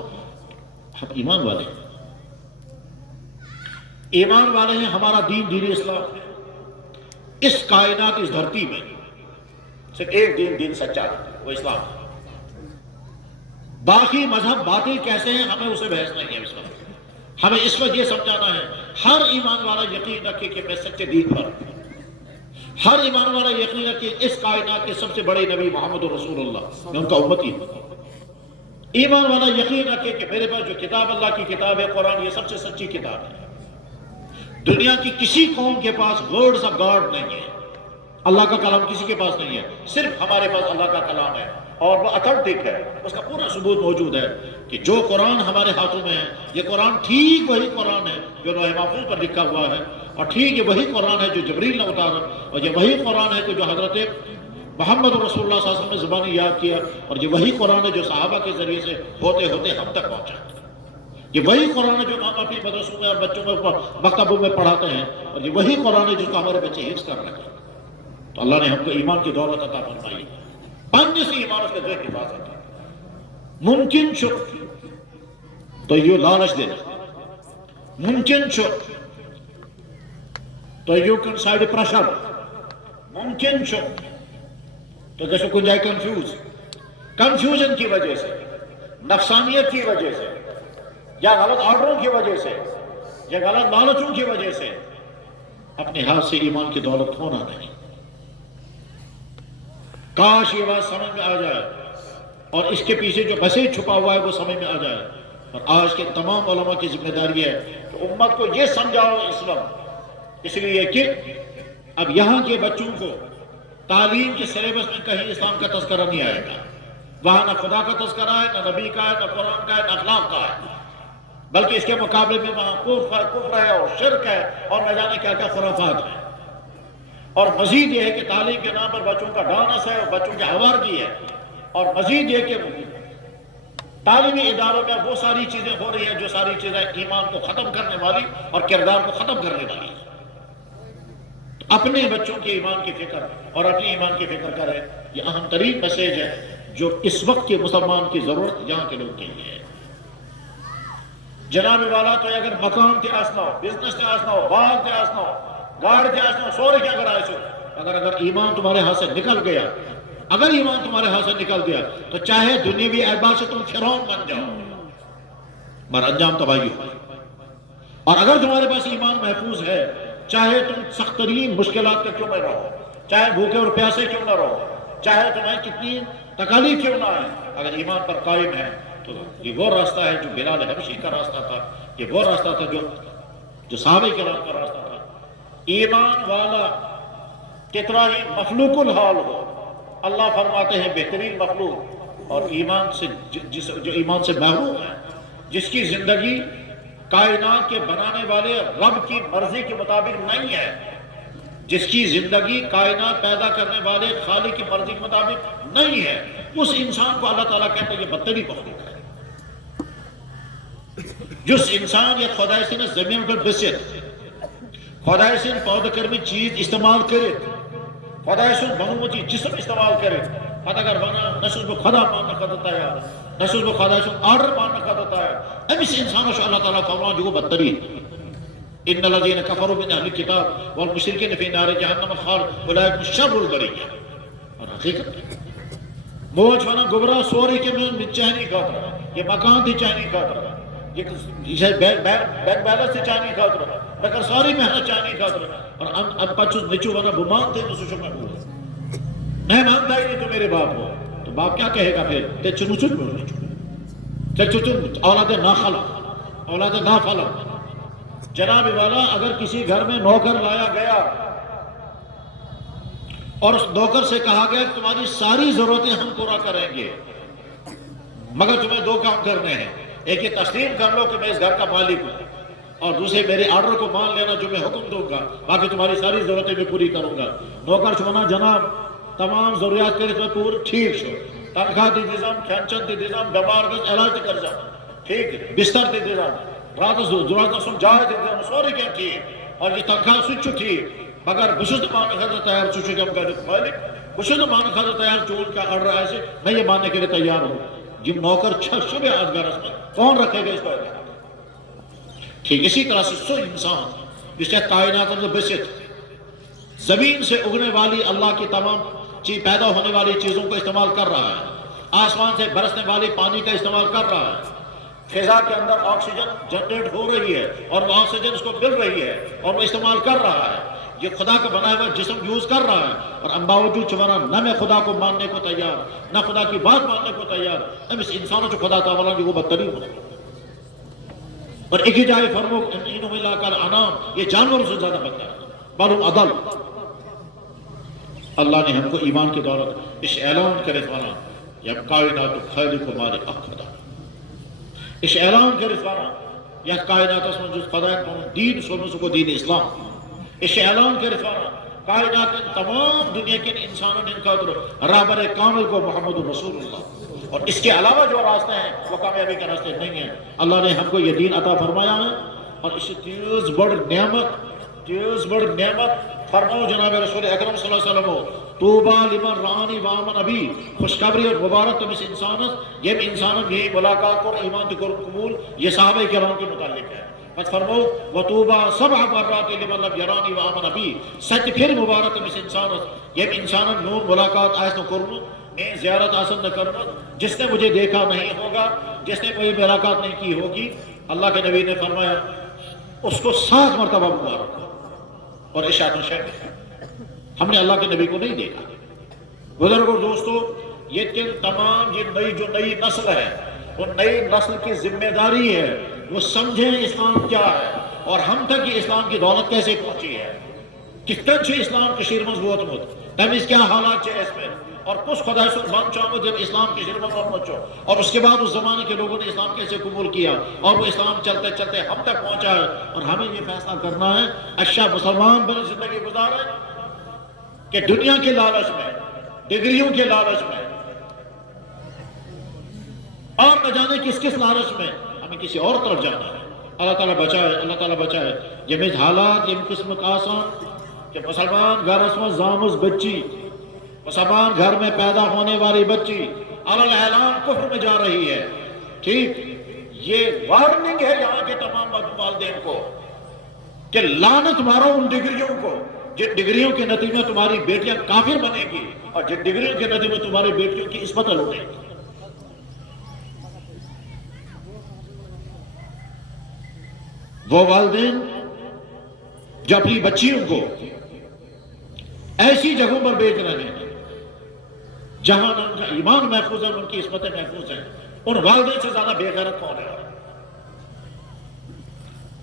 ہم ایمان والے ہیں، ایمان والے ہیں۔ ہمارا دین دین اسلام ہے۔ اس کائنات، اس دھرتی میں صرف ایک دین سچا ہے، وہ اسلام ہے۔ باقی مذہب باطل کیسے ہیں ہمیں اسے بحث نہیں ہے اس وقت۔ ہمیں اس وقت یہ سمجھانا ہے، ہر ایمان والا یقین رکھے کہ میں سچے دین پر ہوں۔ ہر ایمان والا یقین رکھے اس کائنات کے سب سے بڑے نبی محمد رسول اللہ، میں ان کا امتی ہوں۔ ایمان والا یقین رکھے کہ میرے پاس جو کتاب اللہ کی کتاب ہے قرآن، یہ سب سے سچی کتاب ہے۔ دنیا کی کسی قوم کے پاس ورڈز آف گاڈ نہیں ہے، اللہ کا کلام کسی کے پاس نہیں ہے، صرف ہمارے پاس اللہ کا کلام ہے، اور وہ اتھینٹک ہے، اس کا پورا ثبوت موجود ہے کہ جو قرآن ہمارے ہاتھوں میں ہے، یہ قرآن ٹھیک وہی قرآن ہے جو لوح محفوظ پر لکھا ہوا ہے، اور ٹھیک یہ وہی قرآن ہے جو جبریل نے اتارا، اور یہ وہی قرآن ہے کہ جو حضرت محمد رسول اللہ صلی اللہ علیہ وسلم نے زبانی یاد کیا، اور یہ وہی قرآن ہے جو صحابہ کے ذریعے سے ہوتے ہوتے ہم تک پہنچا۔ یہ وہی قرآن ہے جو ہم اپنی مدرسوں میں اور بچوں میں مکتبوں میں پڑھاتے ہیں، اور یہ وہی قرآن ہے جس کو ہمارے بچے حفظ کر رہے ہیں۔ تو اللہ نے ہم کو ایمان کی دولت عطا فرمائی، پنج سی ایمان اس کے ذہن کی حفاظت ہے۔ ممکن شک تو یہ لالچ دینا، ممکن چھو تو یو کن سائڈ پریشر ممکن چھو تو گژھو کن جائے کنفیوژن کی وجہ سے، نفسانیت کی وجہ سے، یا غلط آرڈروں کی وجہ سے، یا غلط لالچوں کی وجہ سے اپنے ہاتھ سے ایمان کی دولت کھونا نہیں۔ کاش یہ بات سمجھ میں آ جائے اور اس کے پیچھے جو میسیج چھپا ہوا ہے وہ سمجھ میں آ جائے۔ اور آج کے تمام علماء کی ذمہ داری ہے کہ امت کو یہ سمجھاؤ اسلام، اس لیے کہ اب یہاں کے بچوں کو تعلیم کے سلیبس میں کہیں اسلام کا تذکرہ نہیں آئے گا۔ وہاں نہ خدا کا تذکرہ ہے، نہ نبی کا ہے، نہ قرآن کا ہے، نہ اخلاق کا ہے، بلکہ اس کے مقابلے میں وہاں کفر ہے اور شرک ہے اور نہ جانے کیا کیا خرافات ہیں۔ اور مزید یہ ہے کہ تعلیم کے نام پر بچوں کا ڈانس ہے اور بچوں کی آوارگی ہے، اور مزید یہ کہ تعلیمی اداروں میں وہ ساری چیزیں ہو رہی ہیں جو ساری چیزیں ایمان کو ختم کرنے والی اور کردار کو ختم کرنے والی ہیں۔ اپنے بچوں کے ایمان کی فکر اور اپنی ایمان کی فکر کریں، یہ اہم ترین میسیج ہے جو اس وقت کے مسلمان کی ضرورت یہاں کے لوگ کے لیے ہے۔ جناب والا تو اگر مکان تے آسنا ہو، بزنس تے آسنا ہو، باغ تے آسنا ہو، گاڑی تے آسنا ہو، سورے کیا اگر آئے اگر ایمان تمہارے ہاتھ سے نکل گیا، اگر ایمان تمہارے ہاتھ سے نکل گیا تو چاہے دنیاوی اعتبار سے تم فرعون بن جاؤ، مگر انجام تباہی ہو۔ اور اگر تمہارے پاس ایمان محفوظ ہے، چاہے تم سخت ترین مشکلات کے کیوں نہ رہو، چاہے بھوکے اور پیاسے کیوں نہ رہو، چاہے تمہیں کتنی تکالیف کیوں نہ آئے، اگر ایمان پر قائم ہے تو یہ وہ راستہ ہے جو بلال حبشی کا راستہ تھا، یہ وہ راستہ تھا جو صحابہ کرام کا راستہ تھا۔ ایمان والا کتنا ہی مخلوق الحال ہو، اللہ فرماتے ہیں بہترین مخلوق، اور ایمان سے جو ایمان سے محروم ہے، جس کی زندگی کائنات کے بنانے والے رب کی مرضی کے مطابق نہیں ہے، جس کی زندگی کائنات پیدا کرنے والے خالق کی مرضی کے مطابق نہیں ہے، اس انسان کو اللہ تعالیٰ کہتا ہے یہ بدترین مخلوق ہے۔ جس انسان یا خدای سے زمین پر بسیت، خدای سے پود کرمی چیز استعمال کرے، خدای سے بنومتی جسم استعمال کرے، پتہ اگر بنا نسل کو خدا ماننا خدا تیار، نسل کو خدا سے آرڈر ماننا خدا تیار، اب اس انسانوں سے اللہ تعالیٰ فرمان جو بدترین ان الذین کفروا من اہل الکتاب والمشرکین فی نار جہنم خالدون اولئک شر البریہ۔ اور حقیقت موج وانا گبراہ سوری کے میں چینی کھاتا، یہ مکان تھی چینی کھاتا، یہ بینک بیلنس تھی چینی کھاتا، لیکن ساری محنت چینی کھاتا، اور ان پچھو نچو وانا بمان تھے نسو شکر ہوا، میں مانتا ہی نہیں تو میرے باپ ہو، تو باپ کیا کہے گا پھر تے چنو چن میں نچو تے چنو اولاد ناخلا اولاد نافلا۔ جناب والا اگر کسی گھر میں نوکر لایا گیا اور اس نوکر سے کہا گیا کہ تمہاری ساری ضرورتیں ہم پورا کریں گے مگر تمہیں دو کام کرنے ہیں، ایک یہ تسلیم کر لو کہ میں اس گھر کا مالک ہوں، اور دوسرے میرے آرڈر کو مان لینا جو میں حکم دوں گا، باقی تمہاری ساری ضرورتیں میں پوری کروں گا۔ نوکر چھونا جناب تمام ضروریات کرے تو پور ٹھیک شو، تنخواہ دی دیزام، کھینچن دی دیزام، بیمار گز علاج دی کر جا ٹھیک، بستر دی دیزام، رات ضرورت سن جائے دی دیزام، سوری کیا ٹھیک، اور یہ تنخواہ سچو ٹھیک، مگر بشد مان خدا تیار سوچو کہ ہم کہتے مالک بشد مان خدا تیار چول کا آرڈر آئے سے میں یہ ماننے کے لیے تیار ہوں۔ جب نوکر شبہ آدھگار اس میں کون رکھے گا اس پر؟ ٹھیک اسی طرح سے سو انسان جس نے کائنات میں بسط زمین سے اگنے والی اللہ کی تمام پیدا ہونے والی چیزوں کو استعمال کر رہا ہے، آسمان سے برسنے والی پانی کا استعمال کر رہا ہے، فضا کے اندر آکسیجن جنریٹ ہو رہی ہے اور وہ آکسیجن اس کو مل رہی ہے اور وہ استعمال کر رہا ہے، یہ خدا کا بنایا ہوا جسم یوز کر رہا ہے، اور باوجود چمانا نہ میں خدا کو ماننے کو تیار نہ خدا کی بات ماننے کو تیار، اب اس انسانوں جو خدا تعالیٰ جو وہ بدترین ہو۔ اور ایک ہی جائے فرمو انہم اللہ کا انام، یہ جانوروں سے زیادہ بدتر ہے، معلوم عدل۔ اللہ نے ہم کو ایمان کی دولت اس اعلان کرے فانا یا کائنات خالق و مالک خدا، اس اعلان کرے فانا یا کائنات اس میں جو خدا دین سو کو دین اسلام، اس اعلان کرے فانا کائنات تمام دنیا کے انسانوں نے انقدر رابر کامل کو محمد رسول اللہ، اور اس کے علاوہ جو راستے ہیں وہ کامیابی کے راستے نہیں ہیں۔ اللہ نے ہم کو یہ دین عطا فرمایا ہے، اور اس تیز بڑھ نعمت فرماؤ جناب رسول اکرم صلی اللہ علیہ وسلم توبہ لمن رانی وامن ابھی، خوشخبری اور مبارک تم اس انسانت یہ انسانت یہی ملاقات اور ایمان کو قبول، یہ صحابہ کرام کے متعلق ہے۔ پت فرمو وطوبہ سبع مرات لمن لم یرانی وآمن بی سچ پھر مبارک اس انسان یہ انسان نور ملاقات آئس نہ کرنو میں زیارت آسن نہ کرنو جس نے مجھے دیکھا نہیں ہوگا جس نے مجھے ملاقات نہیں کی ہوگی اللہ کے نبی نے فرمایا اس کو 7 مرتبہ مبارک اور اشاعت شہر ہم نے اللہ کے نبی کو نہیں دیکھا بزرگوں دوستو یہ تمام یہ جو نئی نسل ہے وہ نئی نسل کی ذمہ داری ہے وہ سمجھیں اسلام کیا ہے اور ہم تک یہ اسلام کی دولت کیسے پہنچی ہے کس طرح اسلام کشیر مضبوط مت تمیز کیا حالات ہے اس میں اور کس خدا سے بن چاہو جب اسلام کشیر میں پہنچو اور اس کے بعد اس زمانے کے لوگوں نے اسلام کیسے قبول کیا اور وہ اسلام چلتے چلتے ہم تک پہنچا ہے اور ہمیں یہ فیصلہ کرنا ہے اچھا مسلمان بنے زندگی گزارے کہ دنیا کے لالچ میں ڈگریوں کے لالچ میں اور نہ جانے کس کس لالچ میں ہمیں کسی اور طرف جانا ہے اللہ تعالیٰ بچائے اللہ تعالیٰ بچائے یہ میں حالات یہ قسم کا آسان کہ مسلمان گھر میں زامز بچی مسلمان گھر میں پیدا ہونے والی بچی علی اعلان کفر میں جا رہی ہے ٹھیک یہ وارننگ ہے یہاں کے تمام والدین کو کہ لعنت مارو ان ڈگریوں کو جن ڈگریوں کے نتیجے میں تمہاری بیٹیاں کافر بنے گی اور جن ڈگریوں کے نتیجے میں تمہاری بیٹیوں کی عصمت لوٹے گی وہ والدین جو اپنی بچیوں کو ایسی جگہوں پر بیچ رہے ہیں جہاں ان کا ایمان محفوظ ہے ان کی عصمتیں محفوظ ہیں ان والدین سے زیادہ بے غیرت کون ہے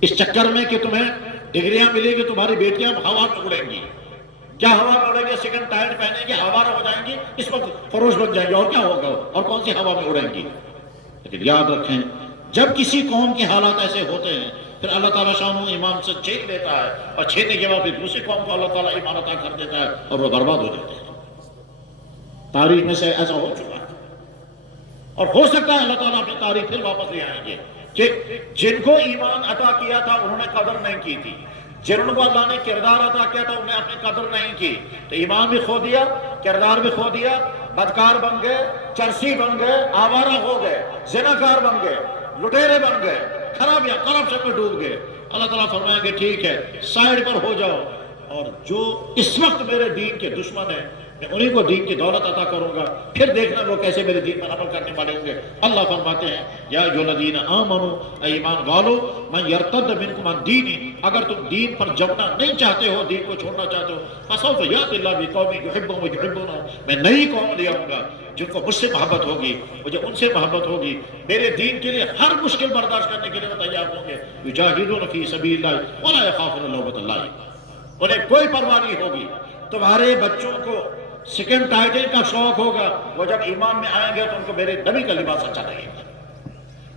اس چکر میں کہ تمہیں ڈگریاں ملے گی تمہاری بیٹیاں ہوا میں اڑیں گی کیا ہوا میں اڑیں گی سیکنڈ ٹائر پہنیں گی ہوا ہو جائیں گی اس وقت فروش بن جائیں گے اور کیا ہوگا اور کون سی ہوا میں اڑیں گی لیکن یاد رکھیں جب کسی قوم کے حالات ایسے ہوتے ہیں پھر اللہ تعالیٰ شان و ایمان سے چھین لیتا ہے اور چھیننے کے بعد پھر دوسری قوم کو اللہ تعالیٰ ایمان عطا کر دیتا ہے اور وہ برباد ہو جاتے ہیں تاریخ میں سے ایسا ہو چکا ہے اور ہو سکتا ہے اللہ تعالیٰ اپنی تاریخ پھر واپس لے آئیں گے کہ جن کو ایمان عطا کیا تھا انہوں نے قدر نہیں کی تھی جنہوں کو اللہ نے کردار عطا کیا تھا انہوں نے اپنی قدر نہیں کی تو ایمان بھی کھو دیا کردار بھی کھو دیا بدکار بن گئے چرسی بن گئے آوارہ ہو گئے زناکار بن گئے لٹیرے بن گئے خرابیاں کرپشن میں ڈوب گئے اللہ تعالیٰ فرمائیں گے ٹھیک ہے سائڈ پر ہو جاؤ اور جو اس وقت میرے دین کے دشمن ہیں میں انہیں کو دین کی دولت عطا کروں گا پھر دیکھنا وہ کیسے میرے دین پر عمل کرنے والے ہوں گے اللہ فرماتے ہیں یا ایھا الذین آمنوا اے ایمان والو من یرتد منکم عن دینہ اگر تم دین پر جمنا نہیں چاہتے ہو دین کو چھوڑنا چاہتے ہو فسوف یأتی اللہ بقوم یحبهم ویحبونہ میں نئی قوم لے آؤں گا جن کو مجھ سے محبت ہوگی مجھے ان سے محبت ہوگی میرے دین کے لیے ہر مشکل برداشت کرنے کے لیے وہ تیار ہوں گے یجاہدون فی سبیل اللہ ولا یخافون لومۃ لائم انہیں کوئی پرواہ نہیں ہوگی تمہارے بچوں کو سیکنڈ ٹائٹل کا شوق ہوگا وہ جب ایمان میں آئیں گے تو ان کو میرے نبی کا لباس اچھا لگے گا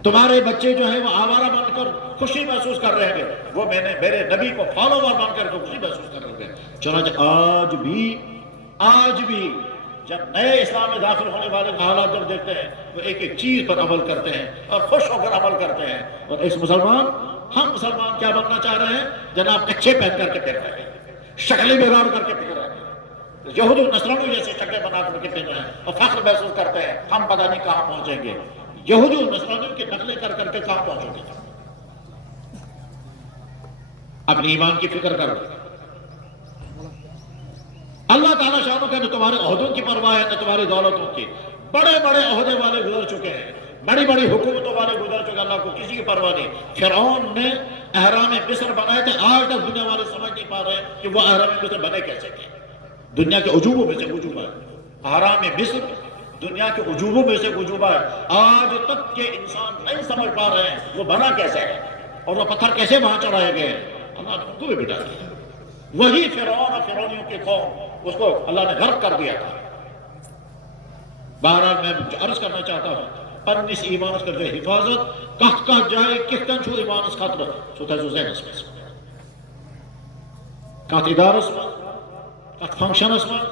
تمہارے بچے جو ہیں وہ آوارہ بن کر خوشی محسوس کر رہے ہیں وہ میں نے میرے نبی کو فالوور بن کر کے خوشی محسوس کر رہے ہیں چنانچہ آج بھی جب نئے اسلام میں داخل ہونے والے حالات جب دیکھتے ہیں وہ ایک ایک چیز پر عمل کرتے ہیں اور خوش ہو کر عمل کرتے ہیں اور اس ہم مسلمان کیا بننا چاہ رہے ہیں جناب کچھے پہن کر کے پھر رہے ہیں شکلیں بگاڑ کر کے پھر رہے ہیں یہود و نصرانیوں جیسے شکلیں بنا کر کے پھر رہے ہیں اور فخر محسوس کرتے ہیں ہم پتہ نہیں کہاں پہنچیں گے یہود و نصرانیوں کی نقلیں کر کر کے کہاں پہنچو گے اپنی ایمان کی فکر کرو اللہ تعالیٰ شانوں کا نہ تمہارے عہدوں کی پرواہ ہے نہ تمہاری دولتوں کی بڑے بڑے عہدے والے گزر چکے ہیں بڑی بڑی حکومتوں والے گزر چکے اللہ کو کسی کی پرواہ نہیں فرعون نے احرام مصر بنائے تھے آج تک دنیا والے سمجھ نہیں پا رہے کہ وہ احرام مصر بنے کیسے تھے دنیا کے عجوبوں میں سے عجوبہ ہے احرام مصر دنیا کے عجوبوں میں سے عجوبہ ہے آج تک کے انسان نہیں سمجھ پا رہے ہیں وہ بنا کیسے ہے اور وہ پتھر کیسے وہاں چڑھائے گئے اللہ نے ان کو بھی بٹا دیا وہی فرعون اور فرعونیوں کی قوم اس کو اللہ نے غرق کر دیا تھا بہرحال میں عرض کرنا چاہتا ہوں پنس ایمانس کر جو حفاظت کہت جائے کتن چھو ایمانس خطر سو تھو ذہنس میں کت ادارس میں کت فنکشنس میں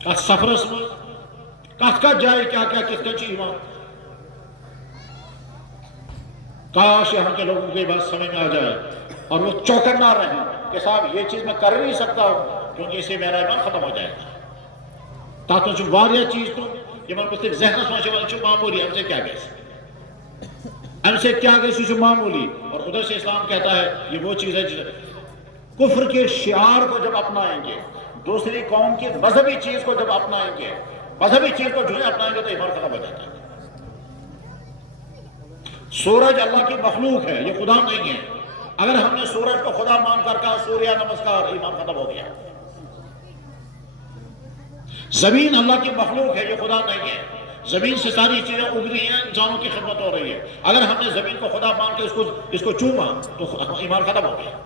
کت سفرس میں کت جائے کیا کتن چھو ایمان کاش یہاں کے لوگوں کو یہ بات سمجھ میں آ جائے اور وہ چوکنا رہے کہ صاحب یہ چیز میں کر نہیں سکتا ہوں کیونکہ اسے میرا ایمان ختم ہو جائے گا تاکہ جو واریہ چیز تو یہ من مستق ذہن سوچے والا چھو معمولی ہم سے کیا گئے ہم سے کیا کہ معمولی، اور ادھر سے اسلام کہتا ہے یہ وہ چیز ہے کفر کے شعار کو جب اپنائیں گے، دوسری قوم کی مذہبی چیز کو جب اپنائیں گے، مذہبی چیز کو جو اپنائیں گے تو ایمان ختم ہو جاتا ہے۔ سورج اللہ کی مخلوق ہے، یہ خدا نہیں ہے۔ اگر ہم نے سورج کو خدا مان کر کہا سوریہ نمسکار، ایمان ختم ہو گیا۔ زمین اللہ کی مخلوق ہے، یہ خدا نہیں ہے۔ زمین سے ساری چیزیں اگ رہی ہیں، انسانوں کی خدمت ہو رہی ہے۔ اگر ہم نے زمین کو خدا مان کے اس کو چوما تو ایمان ختم ہو گیا۔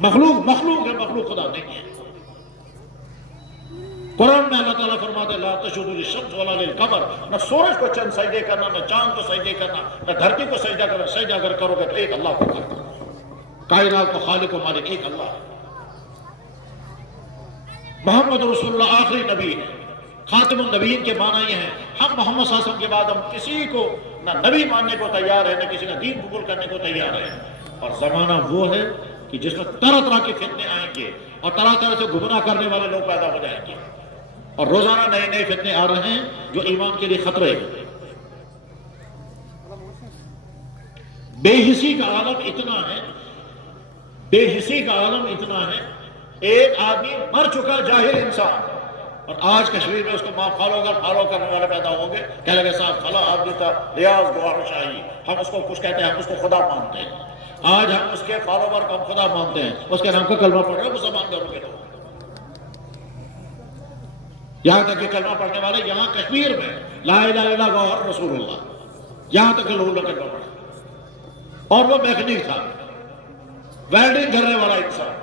مخلوق ہے، مخلوق خدا نہیں ہے۔ قرآن میں اللہ تعالیٰ فرماتے ہیں لا تسجدوا للشمس ولا للقمر، نہ سورج کو چند سجدے کرنا، نہ چاند کو سجدے کرنا، نہ دھرتی کو سجدہ کرنا۔ سجدہ اگر کرو گے تو ایک اللہ کو کرنا، کائنات کو خالق و مالک ایک اللہ ہے۔ محمد رسول اللہ آخری نبی ہے، خاتم النبیین کے معنی یہ ہیں ہم محمد صلی اللہ علیہ وسلم کے بعد ہم کسی کو نہ نبی ماننے کو تیار ہے، نہ کسی کا دین قبول کرنے کو تیار ہے۔ اور زمانہ وہ ہے کہ جس میں طرح طرح کے فتنے آئیں گے اور طرح طرح سے گمراہ کرنے والے لوگ پیدا ہو جائیں گے، اور روزانہ نئے نئے فتنے آ رہے ہیں جو ایمان کے لیے خطرے ہیں۔ بے حسی کا عالم اتنا ہے، بے حسی کا عالم اتنا ہے، ایک آدمی مر چکا جاہل انسان، اور آج کشمیر میں اس کو فالو کرنے والے پیدا ہوں گے، کہہ لگے صاحب فلاں آدمی تھا ریاض گوہر شاہی، ہم اس کو کچھ کہتے ہیں، ہم اس کو خدا مانتے ہیں۔ آج ہم اس کے فالوور کو ہم خدا مانتے ہیں، اس کے نام کا کلمہ پڑھ رہے ہیں مسلمان گھروں کے لوگ، یہاں تک کہ کلمہ پڑھنے والے یہاں کشمیر میں لا الہ الا اللہ گوہر رسول اللہ، یہاں تک کہ لوگوں نے کلمہ پڑھا، اور وہ میکینک تھا، ویلڈنگ کرنے والا انسان،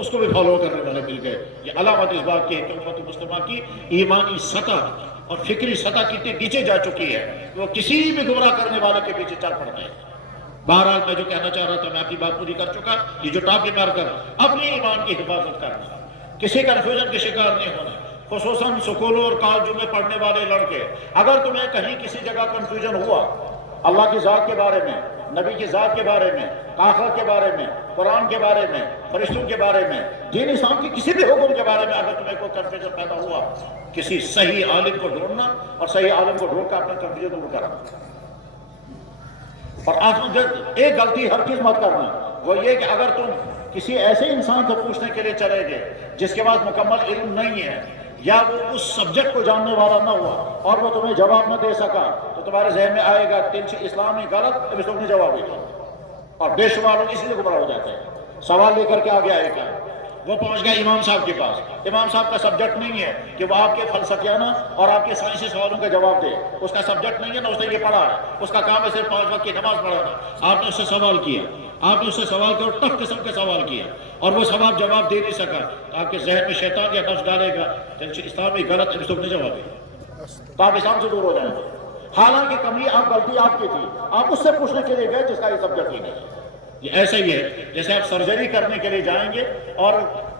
اس کو بھی فالو کرنے والے مل گئے۔ یہ علامت اس بات کی ہے کہ امت مسلمہ کی ایمانی سطح اور فکری سطح کتنی نیچے جا چکی ہے، وہ کسی بھی گمراہ کرنے والے کے پیچھے چل پڑتے ہیں۔ بہرحال میں جو کہنا چاہ رہا تھا میں اپنی بات پوری کر چکا۔ یہ جو ٹاپک مار کر اپنی ایمان کی حفاظت کرنا، کسی کنفیوژن کے شکار نہیں ہونا، خصوصاً سکولوں اور کالجوں میں پڑھنے والے لڑکے، اگر تمہیں کہیں کسی جگہ کنفیوژن ہوا اللہ کی ذات کے بارے میں، نبی کی ذات کے بارے میں، آخرت کے بارے میں، قرآن کے بارے میں، فرشتوں کے بارے میں، دین اسلام کی کسی بھی حکم کے بارے میں اگر تمہیں کوئی کنفیوژن پیدا ہوا، کسی صحیح عالم کو ڈھونڈنا اور صحیح عالم کو ڈھونڈ کر اپنا کنفیوژن دور کرنا۔ اور آسمان ایک غلطی ہر چیز مت کرنا، وہ یہ کہ اگر تم کسی ایسے انسان سے پوچھنے کے لیے چلے گئے جس کے پاس مکمل علم نہیں ہے، یا وہ اس سبجیکٹ کو جاننے والا نہ ہوا اور وہ تمہیں جواب نہ دے سکا، تو تمہارے ذہن میں آئے گا اسلامی غلط، اب اس نے جواب دیا، اور بے شمار لوگ اسی سے گمراہ ہو جاتے ہیں۔ سوال لے کر کے آگے آئے گا، وہ پہنچ گیا امام صاحب کے پاس، امام صاحب کا سبجیکٹ نہیں ہے کہ وہ آپ کے فلسفیانہ اور آپ کے سائنسی سوالوں کا جواب دے، اس کا سبجیکٹ نہیں ہے، نہ اس نے یہ پڑھا ہے، اس کا کام ہے صرف 5 وقت کی نماز پڑھانا۔ آپ نے اس سے سوال کیا، آپ نے اس سے سوال کیا اور ٹف قسم کے سوال کیا، اور وہ سوال جواب دے نہیں سکا، تو آپ کے ذہن میں شیطان یا نفس ڈالے گا اسلامی غلط ہے، اس نے جواب دیا، تو آپ اسلام سے دور ہو جائیں گے۔ حالانکہ کمی غلطی آپ کی تھی، آپ اس سے پوچھنے کے لیے گئے جس کا یہ سبجیکٹ ہی نہیں ہے۔ یہ ایسا ہی ہے جیسے آپ سرجری کرنے کے لیے جائیں گے اور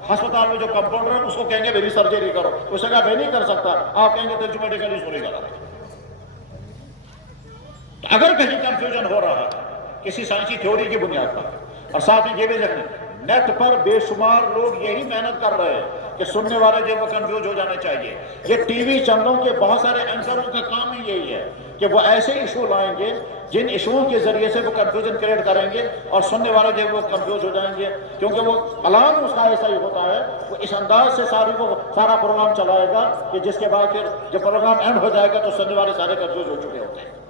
ہسپتال میں جو کمپاؤنڈر ہے اس کو کہیں گے میری سرجری کرو، اس نے کہا میں نہیں کر سکتا، آپ کہیں گے ترجمہ میڈیکل اس کو نہیں کرا۔ اگر کہیں کنفیوژن ہو رہا ہے کسی سائنسی تھیوری کی بنیاد پر، اور ساتھ ہی یہ بھی دیکھیں نیٹ پر بے شمار لوگ یہی محنت کر رہے ہیں کہ سننے والے جو وہ کنفیوز ہو جانے چاہیے۔ یہ ٹی وی چینلوں کے بہت سارے اینکروں کا کام ہی یہی ہے کہ وہ ایسے ایشو لائیں گے جن ایشوؤں کے ذریعے سے وہ کنفیوژن کریٹ کریں گے، اور سننے والے جو وہ کنفیوز ہو جائیں گے، کیونکہ وہ پلان اس کا ایسا ہی ہوتا ہے، وہ اس انداز سے سارا پروگرام چلائے گا کہ جس کے بعد پھر جب پروگرام اینڈ ہو جائے گا تو سننے والے سارے کنفیوز ہو چکے ہوتے ہیں۔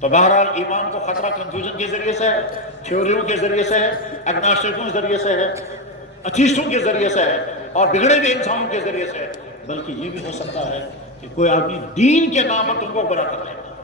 تو بہرحال ایمان کو خطرہ کنفیوژن کے ذریعے سے ہے، تھیوریوں کے ذریعے سے ہے، اگناسٹکوں کے ذریعے سے ہے، اتھیسٹوں کے ذریعے سے ہے، اور بگڑے ہوئے انسانوں کے ذریعے سے ہے، بلکہ یہ بھی ہو سکتا ہے کہ کوئی آدمی دین کے نام پر تم کو گمراہ کر دے گا،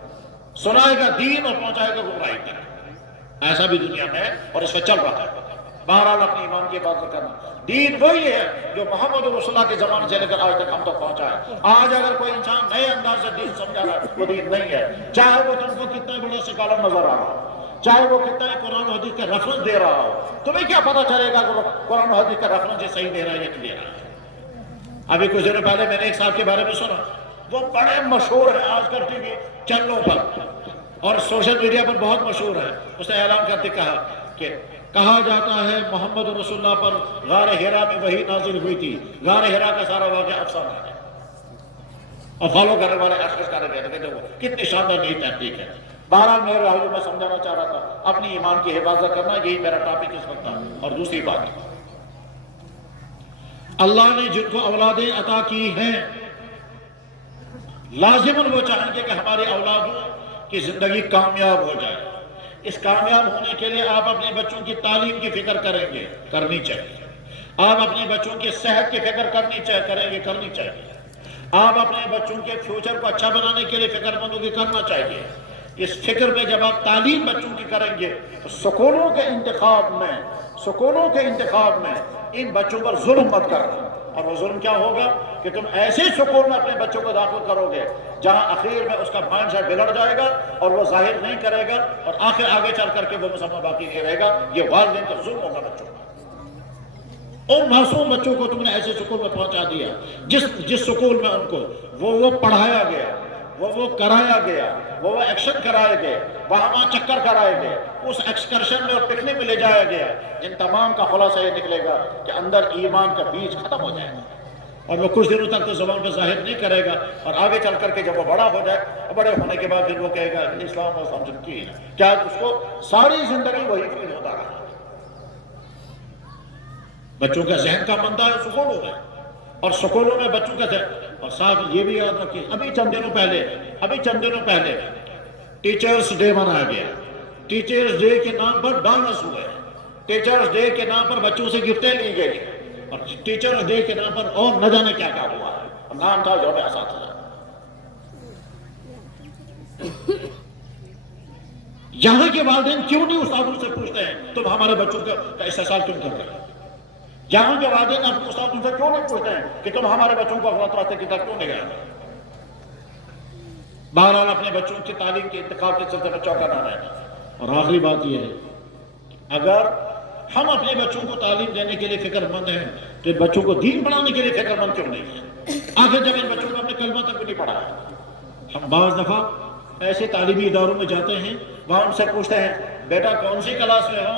سنائے گا دین اور پہنچائے گا گمراہی تک۔ ایسا بھی دنیا میں ہے اور اس میں چل رہا ہے۔ بہرحال اپنی ایمان کی حفاظت کرنا، دین وہی ہے جو محمد رسول اللہ کے زمانے سے لے کر آج تک ہم تک پہنچا ہے۔ آج اگر کوئی انسان نئے انداز سے دین سمجھا رہا ہے وہ دین نہیں ہے، چاہے وہ تم کو کتنا بڑا سکالر نظر آ رہا ہو، چاہے وہ کتنا قرآن و حدیث کا ریفرنس دے رہا ہو، تمہیں کیا پتا چلے گا کہ قرآن و حدیث کا ریفرنس یہ صحیح دے رہا ہے یا نہیں دے رہا ہے۔ ابھی کچھ دنوں پہلے میں نے ایک صاحب کے بارے میں سنا، وہ بڑے مشہور ہیں آج کل ٹی وی چینلوں پر اور سوشل میڈیا پر بہت مشہور ہے۔ اس نے اعلان کرتے کہا کہ کہا جاتا ہے محمد رسول اللہ پر غار حرا میں وحی نازل ہوئی تھی، غار حرا کا سارا واقعہ افسانہ ہے۔ اور فالو کرنے والے اشخاص کر رہے تھے وہ کتنی شاندار نئی تحقیق ہے. بہرحال میرے بھائی جو میں سمجھانا چاہ رہا تھا اپنی ایمان کی حفاظت کرنا، یہی میرا ٹاپک اس وقت تھا. اور دوسری بات، اللہ نے جن کو اولادیں عطا کی ہیں لازماً وہ چاہیں گے کہ ہمارے اولادوں کی زندگی کامیاب ہو جائے. اس کامیاب ہونے کے لیے آپ اپنے بچوں کی تعلیم کی فکر کریں گے، کرنی چاہیے. آپ اپنے بچوں کی صحت کی فکر کریں گے، کرنی چاہیے. آپ اپنے بچوں کے فیوچر کو اچھا بنانے کے لیے فکر مند ہوگی، کرنا چاہیے. اس فکر میں جب آپ تعلیم بچوں کی کریں گے تو سکولوں کے انتخاب میں ان بچوں پر ظلم مت کرنا. اور وہ ظلم کیا ہوگا کہ تم ایسے سکول میں اپنے بچوں کو داخل کرو گے جہاں آخر میں اس کا مائنڈ سیٹ بگڑ جائے گا اور وہ ظاہر نہیں کرے گا، اور آگے چل کر کے وہ مسلمان باقی نہیں رہے گا. یہ والدین کا ظلم ہوگا بچوں کا. ان معصوم بچوں کو تم نے ایسے سکول میں پہنچا دیا جس سکول میں ان کو وہ پڑھایا گیا، وہ کرایا گیا، وہ ایکشن کرائے گئے، وہاں چکر کرائے گئے، اس ایکسکرشن میں اور پکنک میں لے جایا گیا. ان تمام کا خلاصہ یہ نکلے گا کہ اندر ایمان کا بیج ختم ہو جائے گا، اور وہ کچھ دنوں تک تو زبان پہ ظاہر نہیں کرے گا، اور آگے چل کر کے جب وہ بڑا ہو جائے، بڑے ہونے کے بعد پھر وہ کہے گا اسلام اور سمجھ کی کیا اس کو ساری زندگی وہی فیل ہوتا رہا. بچوں کا ذہن کا بندہ ہے سکولوں میں، اور سکولوں میں بچوں کا ذہن. اور ساتھ یہ بھی یاد رکھیں، ابھی چند دنوں پہلے ٹیچرز ڈے منایا گیا. ٹیچرز ڈے کے نام پر ڈانس ہوئے، ٹیچرز ڈے کے نام پر بچوں سے گفٹیں لی گئی، اور ٹیچرز ڈے کے نام پر اور نہ جانے کیا ہوا ہے. اور نام تھا یوم اساتذہ. یہاں کے والدین کیوں نہیں استادوں سے پوچھتے ہیں تم ہمارے بچوں کا استحصال کیوں کرتے ہیں؟ یہاں کے والدین اپنے استادوں سے کیوں نہیں پوچھتے ہیں کہ تم ہمارے بچوں کو غلط راستے کی طرف کیوں نہیں گئے؟ بہرحال اپنے بچوں کی تعلیم کے انتخاب کے چلتے میں چوکا نہ رہنا. اور آخری بات یہ ہے، اگر ہم اپنے بچوں کو تعلیم دینے کے لیے فکر مند ہیں تو ان بچوں کو دین پڑھانے کے لیے فکر مند کیوں نہیں ہے؟ آخر جب ان بچوں کو اپنے کلمہ تک بھی نہیں پڑھا ہے. ہم بعض دفعہ ایسے تعلیمی اداروں میں جاتے ہیں، وہاں ان سے پوچھتے ہیں بیٹا کون سی کلاس میں ہو؟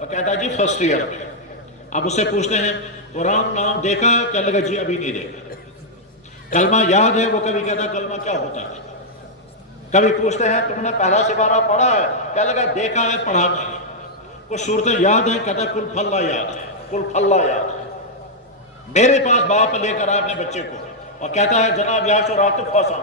وہ کہتا ہے جی فرسٹ ایئر میں. اب اس سے پوچھتے ہیں قرآن نام دیکھا ہے؟ کہنے لگا جی ابھی نہیں دیکھا. کلمہ یاد ہے؟ وہ کبھی کہتا ہے کلمہ کیا ہوتا ہے. کبھی پوچھتے ہیں تم نے پہلا سپارہ پڑھا ہے؟ کہنے لگا دیکھا ہے پڑھا نہیں. کچھ صورتیں یاد ہیں؟ کہتا ہے کل پھلا یاد ہے، کل پھلا یاد ہے. میرے پاس باپ لے کر آئے اپنے بچے کو اور کہتا ہے جناب یہاں سے رات کو پھنسا.